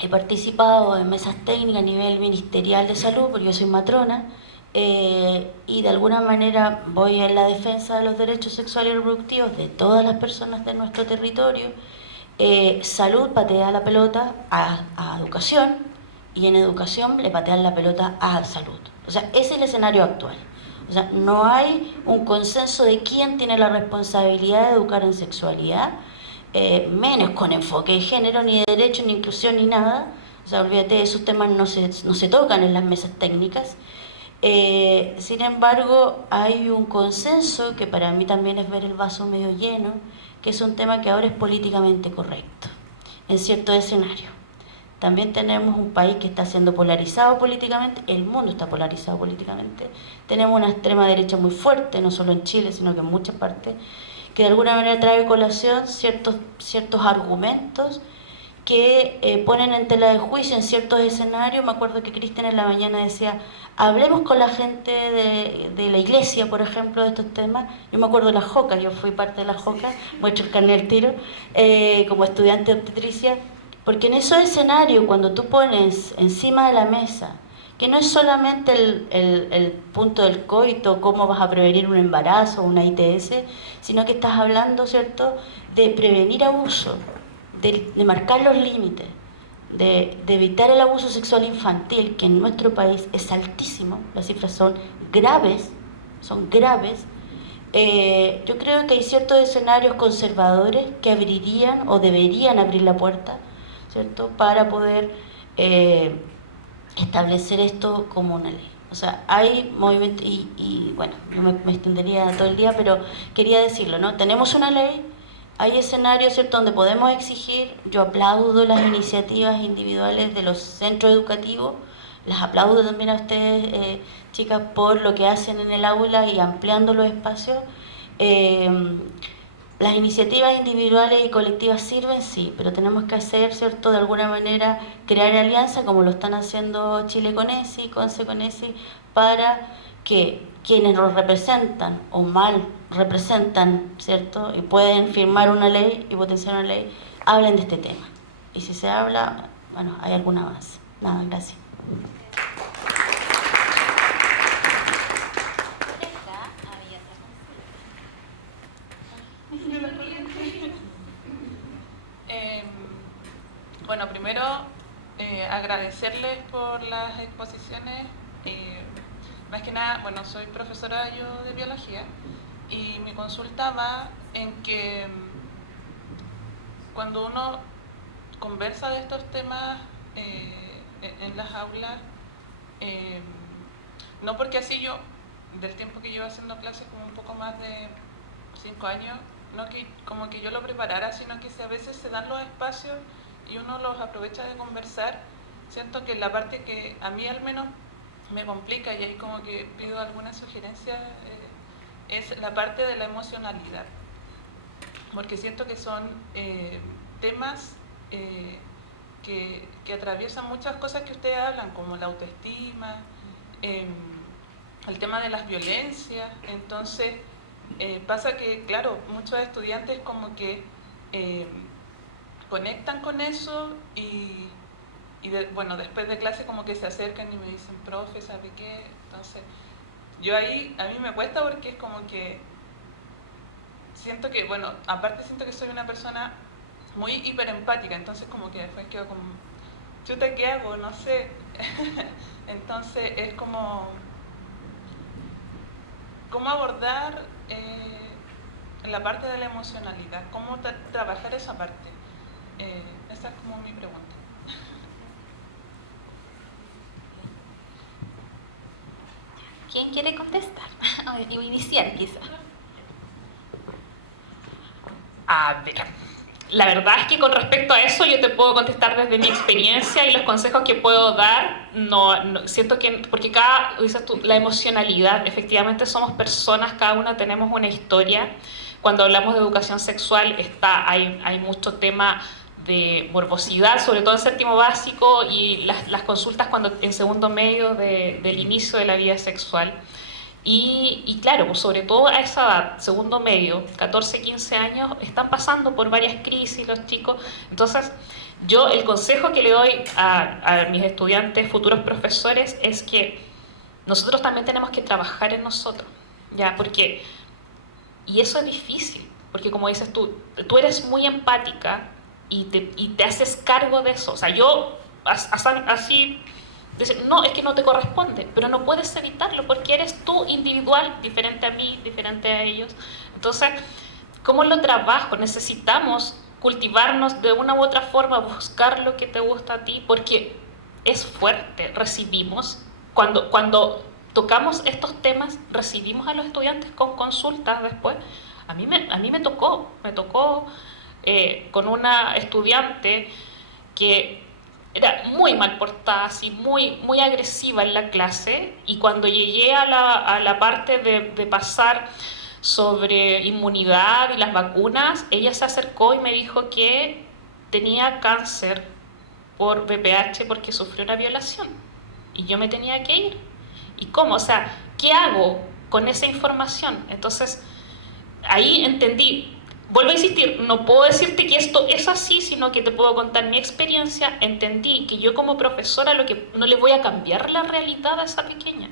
he participado en mesas técnicas a nivel ministerial de salud, porque yo soy matrona, y de alguna manera voy en la defensa de los derechos sexuales y reproductivos de todas las personas de nuestro territorio, salud patea la pelota a educación, y en educación le patean la pelota a salud. O sea, ese es el escenario actual. O sea, no hay un consenso de quién tiene la responsabilidad de educar en sexualidad, menos con enfoque de género, ni de derecho, ni inclusión, ni nada. O sea, olvídate, esos temas no se tocan en las mesas técnicas. Sin embargo, hay un consenso que para mí también es ver el vaso medio lleno, que es un tema que ahora es políticamente correcto, en cierto escenario. También tenemos un país que está siendo polarizado políticamente, el mundo está polarizado políticamente. Tenemos una extrema derecha muy fuerte, no solo en Chile, sino que en muchas partes, que de alguna manera trae a colación ciertos argumentos que ponen en tela de juicio en ciertos escenarios. Me acuerdo que Cristian en la mañana decía, hablemos con la gente de la iglesia, por ejemplo, de estos temas. Yo me acuerdo de la JOCA, yo fui parte de la JOCA, muestro el carnet al tiro, como estudiante de obstetricia, porque en esos escenarios, cuando tú pones encima de la mesa, que no es solamente el punto del coito, cómo vas a prevenir un embarazo o una ITS, sino que estás hablando, ¿cierto?, de prevenir abuso, de marcar los límites, de evitar el abuso sexual infantil, que en nuestro país es altísimo, las cifras son graves. Yo creo que hay ciertos escenarios conservadores que abrirían o deberían abrir la puerta, ¿cierto?, para poder establecer esto como una ley. O sea, hay movimientos, y bueno, yo me extendería todo el día, pero quería decirlo, ¿no? Tenemos una ley, hay escenarios, ¿cierto?, donde podemos exigir. Yo aplaudo las iniciativas individuales de los centros educativos, las aplaudo también a ustedes, chicas, por lo que hacen en el aula y ampliando los espacios. Las iniciativas individuales y colectivas sirven, sí, pero tenemos que hacer, ¿cierto?, de alguna manera, crear alianzas, como lo están haciendo Chile con ESI, CONCE con ESI, para que quienes nos representan o mal representan, ¿cierto?, y pueden firmar una ley y potenciar una ley, hablen de este tema. Y si se habla, bueno, hay algún avance. Nada, gracias. Bueno, primero agradecerles por las exposiciones. Más que nada, bueno, soy profesora yo de biología y mi consulta va en que cuando uno conversa de estos temas en las aulas, no porque así yo del tiempo que llevo haciendo clases, como un poco más de 5 años, no que como que yo lo preparara, sino que a veces se dan los espacios y uno los aprovecha de conversar. Siento que la parte que a mí al menos me complica, y ahí como que pido algunas sugerencias, es la parte de la emocionalidad, porque siento que son temas que atraviesan muchas cosas que ustedes hablan, como la autoestima, el tema de las violencias. Entonces pasa que, claro, muchos estudiantes como que conectan con eso y bueno, después de clase como que se acercan y me dicen, profe, ¿sabe qué? Entonces yo ahí, a mí me cuesta porque es como que siento que, bueno, aparte siento que soy una persona muy hiperempática, entonces como que después quedo como, chuta, ¿qué hago? No sé. Entonces es como, ¿cómo abordar la parte de la emocionalidad? ¿Cómo trabajar esa parte? Esa es como mi pregunta. ¿Quién quiere contestar? O iniciar quizá. A ver, la verdad es que con respecto a eso yo te puedo contestar desde mi experiencia y los consejos que puedo dar. No siento que, porque dices tú, la emocionalidad, efectivamente somos personas, cada una tenemos una historia. Cuando hablamos de educación sexual hay mucho tema de morbosidad, sobre todo en séptimo básico, y las consultas en segundo medio del inicio de la vida sexual. Y claro, pues sobre todo a esa edad, segundo medio, 14, 15 años, están pasando por varias crisis los chicos. Entonces, yo el consejo que le doy a mis estudiantes, futuros profesores, es que nosotros también tenemos que trabajar en nosotros, ¿ya? Y eso es difícil, porque como dices tú eres muy empática y te haces cargo de eso. O sea, yo así... no, es que no te corresponde, pero no puedes evitarlo porque eres tú individual, diferente a mí, diferente a ellos. Entonces, ¿cómo lo trabajo? Necesitamos cultivarnos de una u otra forma, buscar lo que te gusta a ti, porque es fuerte. Recibimos, cuando tocamos estos temas, recibimos a los estudiantes con consultas después. A mí me tocó con una estudiante que era muy mal portada, así, muy agresiva en la clase, y cuando llegué a la parte de pasar sobre inmunidad y las vacunas, ella se acercó y me dijo que tenía cáncer por VPH porque sufrió una violación y yo me tenía que ir. ¿Y cómo? O sea, ¿qué hago con esa información? Entonces, ahí entendí. Vuelvo a insistir, no puedo decirte que esto es así, sino que te puedo contar mi experiencia. Entendí que yo como profesora no le voy a cambiar la realidad a esa pequeña,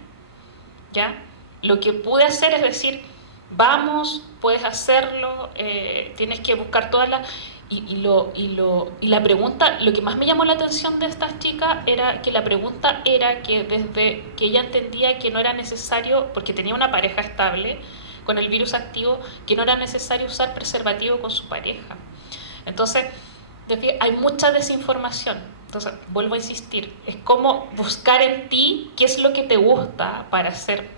¿ya? Lo que pude hacer es decir, vamos, puedes hacerlo, tienes que buscar todas las... Y la pregunta, lo que más me llamó la atención de estas chicas era que la pregunta era que desde que ella entendía que no era necesario, porque tenía una pareja estable, con el virus activo, que no era necesario usar preservativo con su pareja. Entonces, hay mucha desinformación. Entonces, vuelvo a insistir, es como buscar en ti qué es lo que te gusta para ser,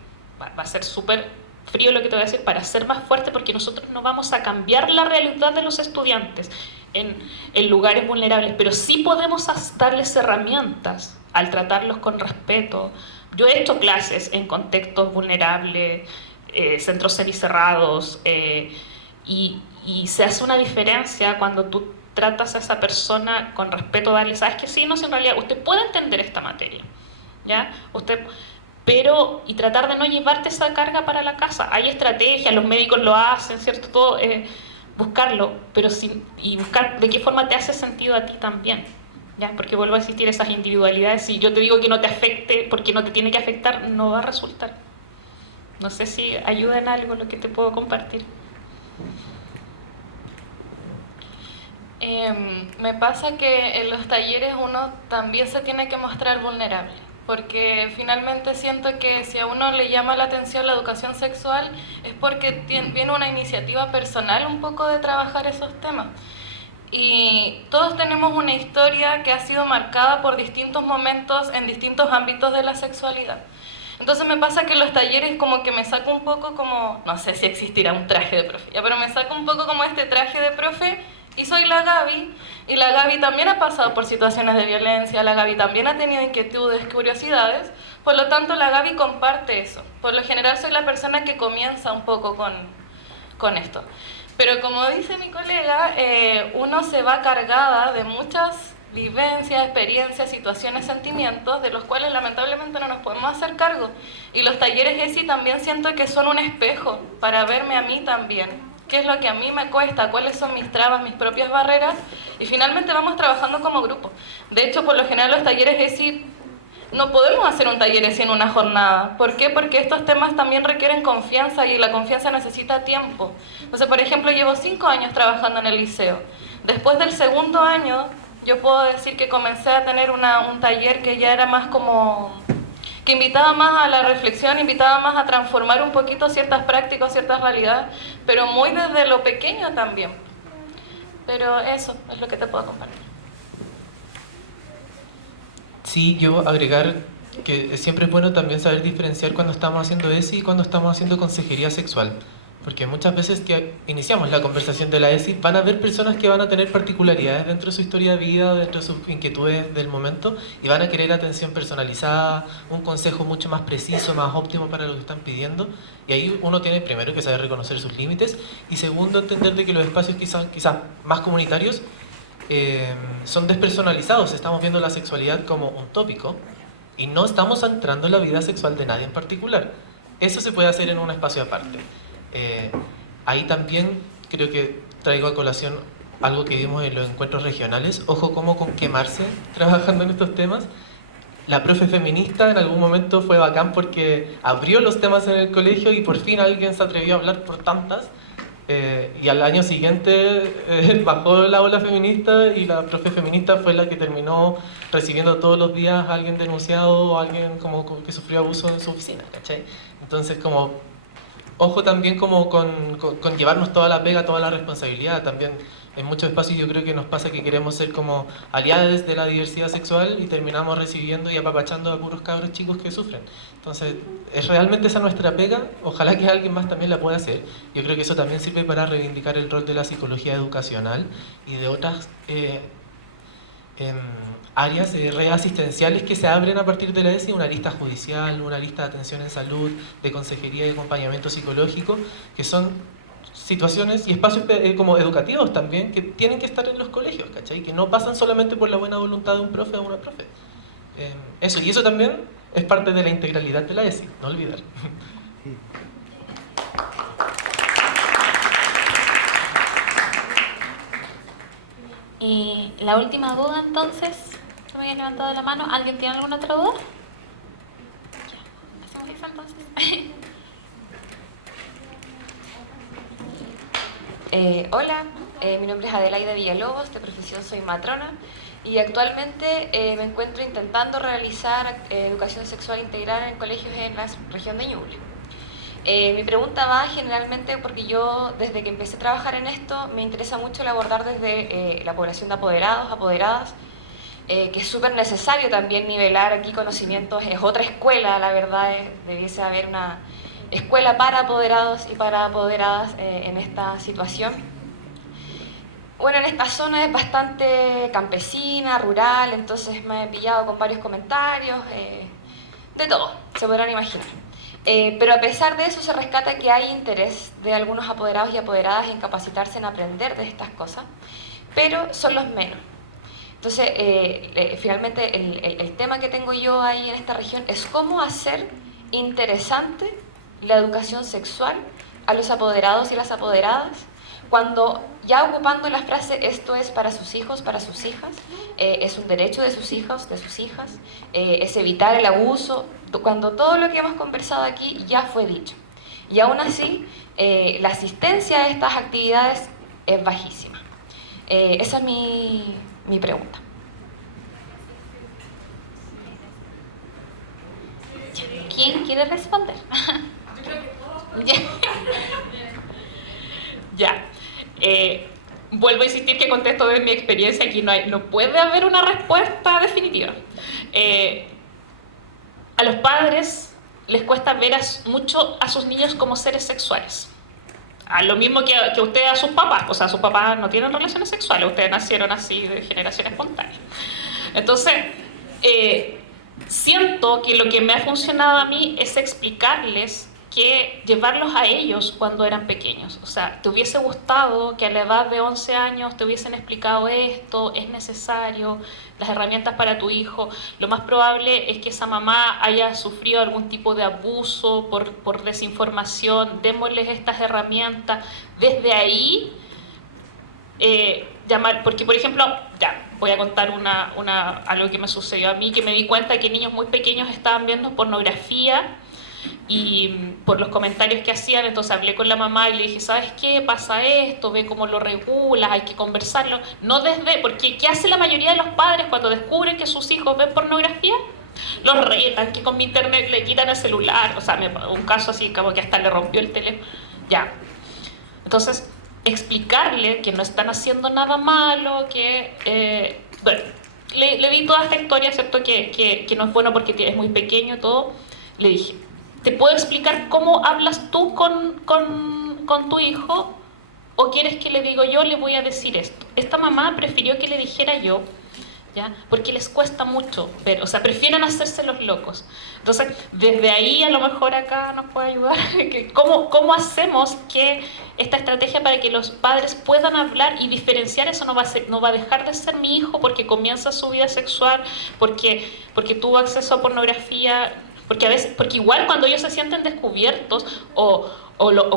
va a ser súper frío lo que te voy a decir, para ser más fuerte, porque nosotros no vamos a cambiar la realidad de los estudiantes en lugares vulnerables, pero sí podemos darles herramientas al tratarlos con respeto. Yo he hecho clases en contextos vulnerables, centros semicerrados, y se hace una diferencia cuando tú tratas a esa persona con respeto, darle, ¿sabes qué? Sí, no, si en realidad usted puede entender esta materia, ¿ya? Y tratar de no llevarte esa carga para la casa. Hay estrategias, los médicos lo hacen, ¿cierto? Todo, buscarlo, y buscar de qué forma te hace sentido a ti también, ¿ya? Porque vuelvo a existir esas individualidades. Si yo te digo que no te afecte porque no te tiene que afectar, no va a resultar. No sé si ayuda en algo lo que te puedo compartir. Me pasa que en los talleres uno también se tiene que mostrar vulnerable, porque finalmente siento que si a uno le llama la atención la educación sexual es porque viene una iniciativa personal un poco de trabajar esos temas. Y todos tenemos una historia que ha sido marcada por distintos momentos en distintos ámbitos de la sexualidad. Entonces me pasa que en los talleres como que me saco un poco como, no sé si existirá un traje de profe, ya, pero me saco un poco como este traje de profe y soy la Gaby, y la Gaby también ha pasado por situaciones de violencia, la Gaby también ha tenido inquietudes, curiosidades, por lo tanto la Gaby comparte eso. Por lo general soy la persona que comienza un poco con esto. Pero como dice mi colega, uno se va cargada de muchas vivencias, experiencias, situaciones, sentimientos de los cuales lamentablemente no nos podemos hacer cargo. Y los talleres ESI también siento que son un espejo para verme a mí también. ¿Qué es lo que a mí me cuesta? ¿Cuáles son mis trabas, mis propias barreras? Y finalmente vamos trabajando como grupo. De hecho, por lo general los talleres ESI no podemos hacer un taller ESI en una jornada. ¿Por qué? Porque estos temas también requieren confianza y la confianza necesita tiempo. Entonces, por ejemplo, llevo 5 años trabajando en el liceo. Después del segundo año, yo puedo decir que comencé a tener un taller que ya era más como, que invitaba más a la reflexión, invitaba más a transformar un poquito ciertas prácticas, ciertas realidades, pero muy desde lo pequeño también. Pero eso es lo que te puedo compartir. Sí, yo agregar que siempre es bueno también saber diferenciar cuando estamos haciendo ESI y cuando estamos haciendo consejería sexual. Porque muchas veces que iniciamos la conversación de la ESI, van a haber personas que van a tener particularidades dentro de su historia de vida, dentro de sus inquietudes del momento, y van a querer atención personalizada, un consejo mucho más preciso, más óptimo para lo que están pidiendo. Y ahí uno tiene primero que saber reconocer sus límites, y segundo entender de que los espacios quizás más comunitarios son despersonalizados. Estamos viendo la sexualidad como un tópico, y no estamos entrando en la vida sexual de nadie en particular. Eso se puede hacer en un espacio aparte. Ahí también creo que traigo a colación algo que vimos en los encuentros regionales. Ojo cómo con quemarse trabajando en estos temas. La profe feminista en algún momento fue bacán porque abrió los temas en el colegio y por fin alguien se atrevió a hablar por tantas. Y al año siguiente bajó la ola feminista y la profe feminista fue la que terminó recibiendo todos los días a alguien denunciado o alguien como que sufrió abuso en su oficina, ¿cachai? Entonces como ojo también como con llevarnos toda la pega, toda la responsabilidad. También en muchos espacios yo creo que nos pasa que queremos ser como aliados de la diversidad sexual y terminamos recibiendo y apapachando a puros cabros chicos que sufren. Entonces, ¿es realmente esa nuestra pega? Ojalá que alguien más también la pueda hacer. Yo creo que eso también sirve para reivindicar el rol de la psicología educacional y de otras áreas de redes asistenciales que se abren a partir de la ESI, una lista judicial, una lista de atención en salud, de consejería y acompañamiento psicológico, que son situaciones y espacios como educativos también que tienen que estar en los colegios, ¿cachai? Que no pasan solamente por la buena voluntad de un profe o una profe. Eso, y eso también es parte de la integralidad de la ESI, no olvidar. Y la última duda entonces, que me había levantado la mano, ¿alguien tiene alguna otra duda? Ya, hacemos eso entonces. Hola, mi nombre es Adelaida Villalobos, de profesión soy matrona y actualmente me encuentro intentando realizar educación sexual integral en colegios en la región de Ñuble. Mi pregunta va generalmente porque yo desde que empecé a trabajar en esto me interesa mucho el abordar desde la población de apoderados, apoderadas, que es súper necesario también nivelar aquí conocimientos, es otra escuela, la verdad, debiese haber una escuela para apoderados y para apoderadas en esta situación. Bueno, en esta zona es bastante campesina, rural, entonces me he pillado con varios comentarios, de todo, se podrán imaginar. Pero a pesar de eso se rescata que hay interés de algunos apoderados y apoderadas en capacitarse en aprender de estas cosas, pero son los menos. Entonces, finalmente el tema que tengo yo ahí en esta región es cómo hacer interesante la educación sexual a los apoderados y las apoderadas, cuando ya ocupando la frase esto es para sus hijos, para sus hijas, es un derecho de sus hijos, de sus hijas, es evitar el abuso, cuando todo lo que hemos conversado aquí ya fue dicho. Y aún así, la asistencia a estas actividades es bajísima. Esa es mi pregunta. ¿Quién quiere responder? Ya. Vuelvo a insistir que contesto desde mi experiencia, aquí no puede haber una respuesta definitiva. A los padres les cuesta ver mucho a sus niños como seres sexuales. A lo mismo que usted a sus papás, o sea, sus papás no tienen relaciones sexuales, ustedes nacieron así de generación espontánea. Entonces, siento que lo que me ha funcionado a mí es explicarles que llevarlos a ellos cuando eran pequeños. O sea, ¿te hubiese gustado que a la edad de 11 años te hubiesen explicado esto? ¿Es necesario? Las herramientas para tu hijo. Lo más probable es que esa mamá haya sufrido algún tipo de abuso por desinformación. Démosles estas herramientas. Desde ahí, llamar, porque por ejemplo, ya, voy a contar algo que me sucedió a mí, que me di cuenta que niños muy pequeños estaban viendo pornografía y por los comentarios que hacían, entonces hablé con la mamá y le dije, ¿sabes qué? Pasa esto, ve cómo lo regulas, hay que conversarlo. No porque ¿qué hace la mayoría de los padres cuando descubren que sus hijos ven pornografía? Los retan, que con mi internet le quitan el celular, o sea, un caso así como que hasta le rompió el teléfono. Ya. Entonces, explicarle que no están haciendo nada malo, que... bueno, le di toda esta historia, ¿cierto? Que no es bueno porque es muy pequeño y todo. Le dije, ¿te puedo explicar cómo hablas tú con tu hijo? ¿O quieres que le digo yo, le voy a decir esto? Esta mamá prefirió que le dijera yo, ¿ya? Porque les cuesta mucho ver, o sea, prefieren hacerse los locos. Entonces, desde ahí a lo mejor acá nos puede ayudar. ¿Cómo hacemos que esta estrategia para que los padres puedan hablar y diferenciar eso? No va a dejar de ser mi hijo porque comienza su vida sexual, porque tuvo acceso a pornografía. Porque igual cuando ellos se sienten descubiertos o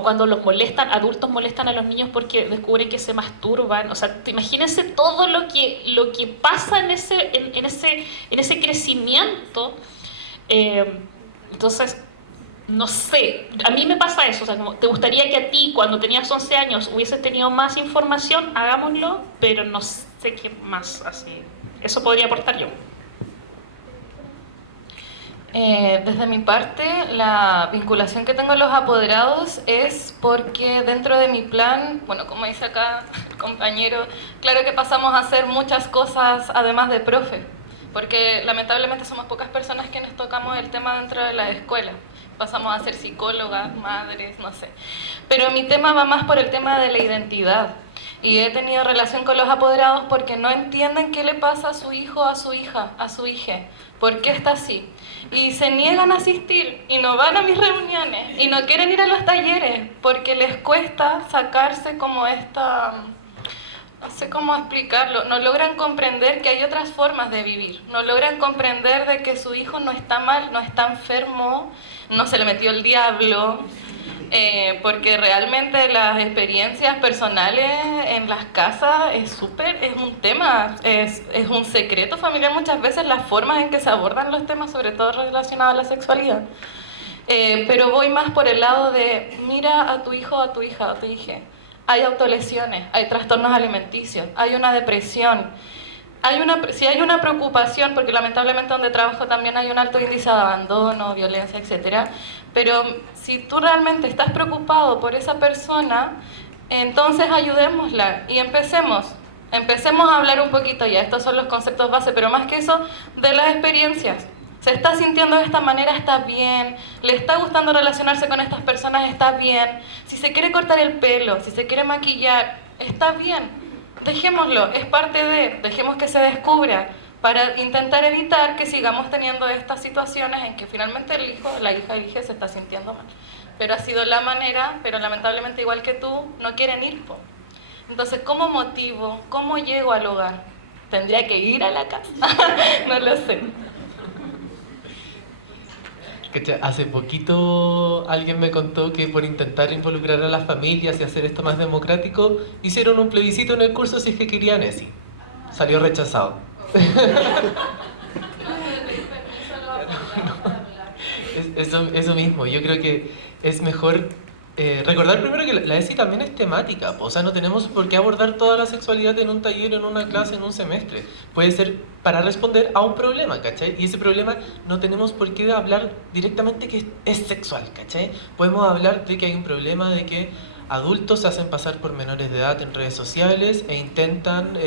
cuando los molestan, adultos molestan a los niños porque descubren que se masturban, o sea, imagínense todo lo que pasa en ese crecimiento. Entonces, no sé, a mí me pasa eso, o sea, como, ¿te gustaría que a ti cuando tenías 11 años hubieses tenido más información? Hagámoslo, pero no sé qué más así. Eso podría aportar yo. Desde mi parte, la vinculación que tengo a los apoderados es porque dentro de mi plan, bueno, como dice acá el compañero, claro que pasamos a hacer muchas cosas además de profe, porque lamentablemente somos pocas personas que nos tocamos el tema dentro de la escuela. Pasamos a ser psicólogas, madres, no sé. Pero mi tema va más por el tema de la identidad. Y he tenido relación con los apoderados porque no entienden qué le pasa a su hijo, a su hija, a su hija. ¿Por qué está así? Y se niegan a asistir y no van a mis reuniones y no quieren ir a los talleres porque les cuesta sacarse como esta... No sé cómo explicarlo. No logran comprender que hay otras formas de vivir. No logran comprender de que su hijo no está mal, no está enfermo, no se le metió el diablo. Porque realmente las experiencias personales en las casas es un tema, es un secreto familiar muchas veces las formas en que se abordan los temas, sobre todo relacionados a la sexualidad. Pero voy más por el lado de mira a tu hijo, a tu hija, a tu hija. Hay autolesiones, hay trastornos alimenticios, hay una depresión. Si hay una preocupación, porque lamentablemente donde trabajo también hay un alto índice de abandono, violencia, etc. Pero si tú realmente estás preocupado por esa persona, entonces ayudémosla y empecemos a hablar un poquito ya. Estos son los conceptos base, pero más que eso, de las experiencias. Se está sintiendo de esta manera, está bien. Le está gustando relacionarse con estas personas, está bien. Si se quiere cortar el pelo, si se quiere maquillar, está bien. Dejémoslo, es parte dejemos que se descubra para intentar evitar que sigamos teniendo estas situaciones en que finalmente el hijo, la hija se está sintiendo mal. Pero ha sido la manera, pero lamentablemente igual que tú, no quieren ir. Entonces, ¿cómo motivo? ¿Cómo llego al hogar? ¿Tendría que ir a la casa? No lo sé. Hace poquito alguien me contó que por intentar involucrar a las familias y hacer esto más democrático, hicieron un plebiscito en el curso si es que querían ESI. Salió rechazado. Eso mismo, yo creo que es mejor recordar primero que la ESI también es temática, o sea, no tenemos por qué abordar toda la sexualidad en un taller, en una clase, en un semestre. Puede ser para responder a un problema, ¿cachai? Y ese problema no tenemos por qué hablar directamente que es sexual, ¿cachai? Podemos hablar de que hay un problema de que adultos se hacen pasar por menores de edad en redes sociales e intentan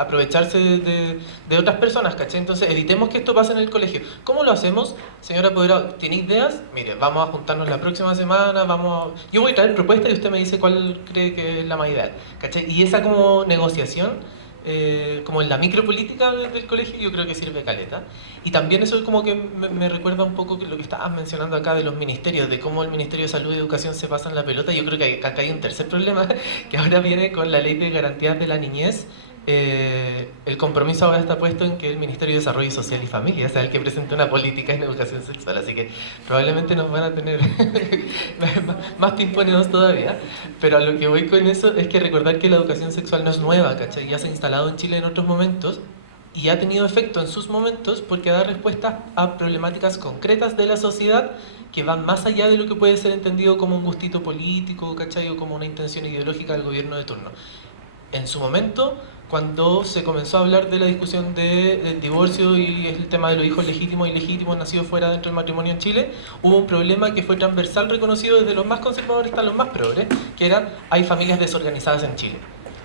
aprovecharse de otras personas, ¿cachai? Entonces evitemos que esto pase en el colegio. ¿Cómo lo hacemos? Señora apoderado, ¿tiene ideas? Mire, vamos a juntarnos la próxima semana, yo voy a traer propuestas y usted me dice cuál cree que es la más ideal, ¿cachai? Y esa como negociación, como en la micropolítica del colegio, yo creo que sirve caleta. Y también eso como que me recuerda un poco lo que estabas mencionando acá de los ministerios, de cómo el Ministerio de Salud y Educación se pasan la pelota. Yo creo que acá hay un tercer problema, que ahora viene con la Ley de Garantías de la Niñez. El compromiso ahora está puesto en que el Ministerio de Desarrollo Social y Familia sea el que presente una política en educación sexual, así que probablemente nos van a tener más pimponeados todavía, pero a lo que voy con eso es que recordar que la educación sexual no es nueva, ¿cachai? Ya se ha instalado en Chile en otros momentos y ha tenido efecto en sus momentos porque da respuestas a problemáticas concretas de la sociedad que van más allá de lo que puede ser entendido como un gustito político, ¿cachai? O como una intención ideológica del gobierno de turno. En su momento, cuando se comenzó a hablar de la discusión del divorcio y el tema de los hijos legítimos y ilegítimos nacidos fuera dentro del matrimonio en Chile, hubo un problema que fue transversal reconocido desde los más conservadores hasta los más progres, que eran, hay familias desorganizadas en Chile.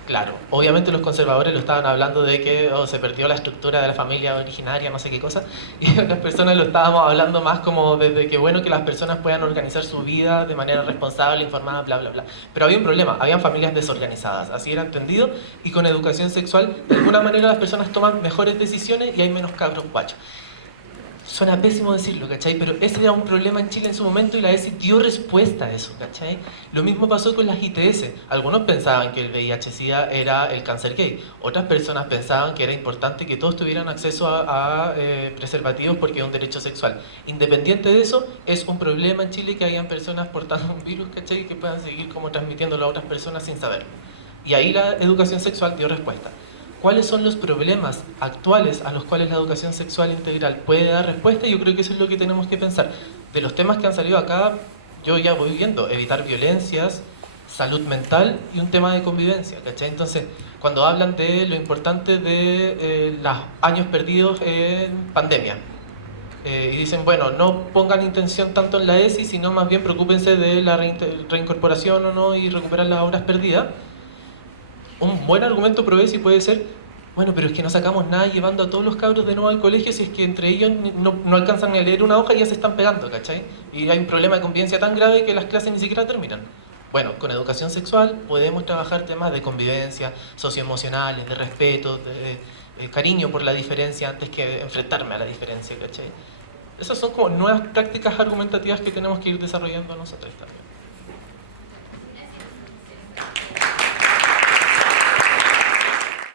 Claro, obviamente los conservadores lo estaban hablando de que se perdió la estructura de la familia originaria, no sé qué cosa, y otras personas lo estábamos hablando más como desde que bueno que las personas puedan organizar su vida de manera responsable, informada, bla, bla, bla. Pero había un problema, habían familias desorganizadas, así era entendido, y con educación sexual, de alguna manera las personas toman mejores decisiones y hay menos cabros guachos. Suena pésimo decirlo, ¿cachai? Pero ese era un problema en Chile en su momento y la ESI dio respuesta a eso, ¿cachai? Lo mismo pasó con las ITS. Algunos pensaban que el VIH-Sida era el cáncer gay. Otras personas pensaban que era importante que todos tuvieran acceso a preservativos porque es un derecho sexual. Independiente de eso, es un problema en Chile que hayan personas portando un virus, ¿cachai? Que puedan seguir como transmitiéndolo a otras personas sin saberlo. Y ahí la educación sexual dio respuesta. ¿Cuáles son los problemas actuales a los cuales la educación sexual integral puede dar respuesta? Yo creo que eso es lo que tenemos que pensar. De los temas que han salido acá, yo ya voy viendo, evitar violencias, salud mental y un tema de convivencia, ¿cachai? Entonces, cuando hablan de lo importante de los años perdidos en pandemia, y dicen, bueno, no pongan intención tanto en la ESI, sino más bien preocúpense de la reincorporación o no y recuperar las horas perdidas. Un buen argumento pro ESI puede ser, bueno, pero es que no sacamos nada llevando a todos los cabros de nuevo al colegio si es que entre ellos no alcanzan ni a leer una hoja y ya se están pegando, ¿cachai? Y hay un problema de convivencia tan grave que las clases ni siquiera terminan. Bueno, con educación sexual podemos trabajar temas de convivencia, socioemocionales, de respeto, de cariño por la diferencia antes que enfrentarme a la diferencia, ¿cachai? Esas son como nuevas prácticas argumentativas que tenemos que ir desarrollando nosotros también.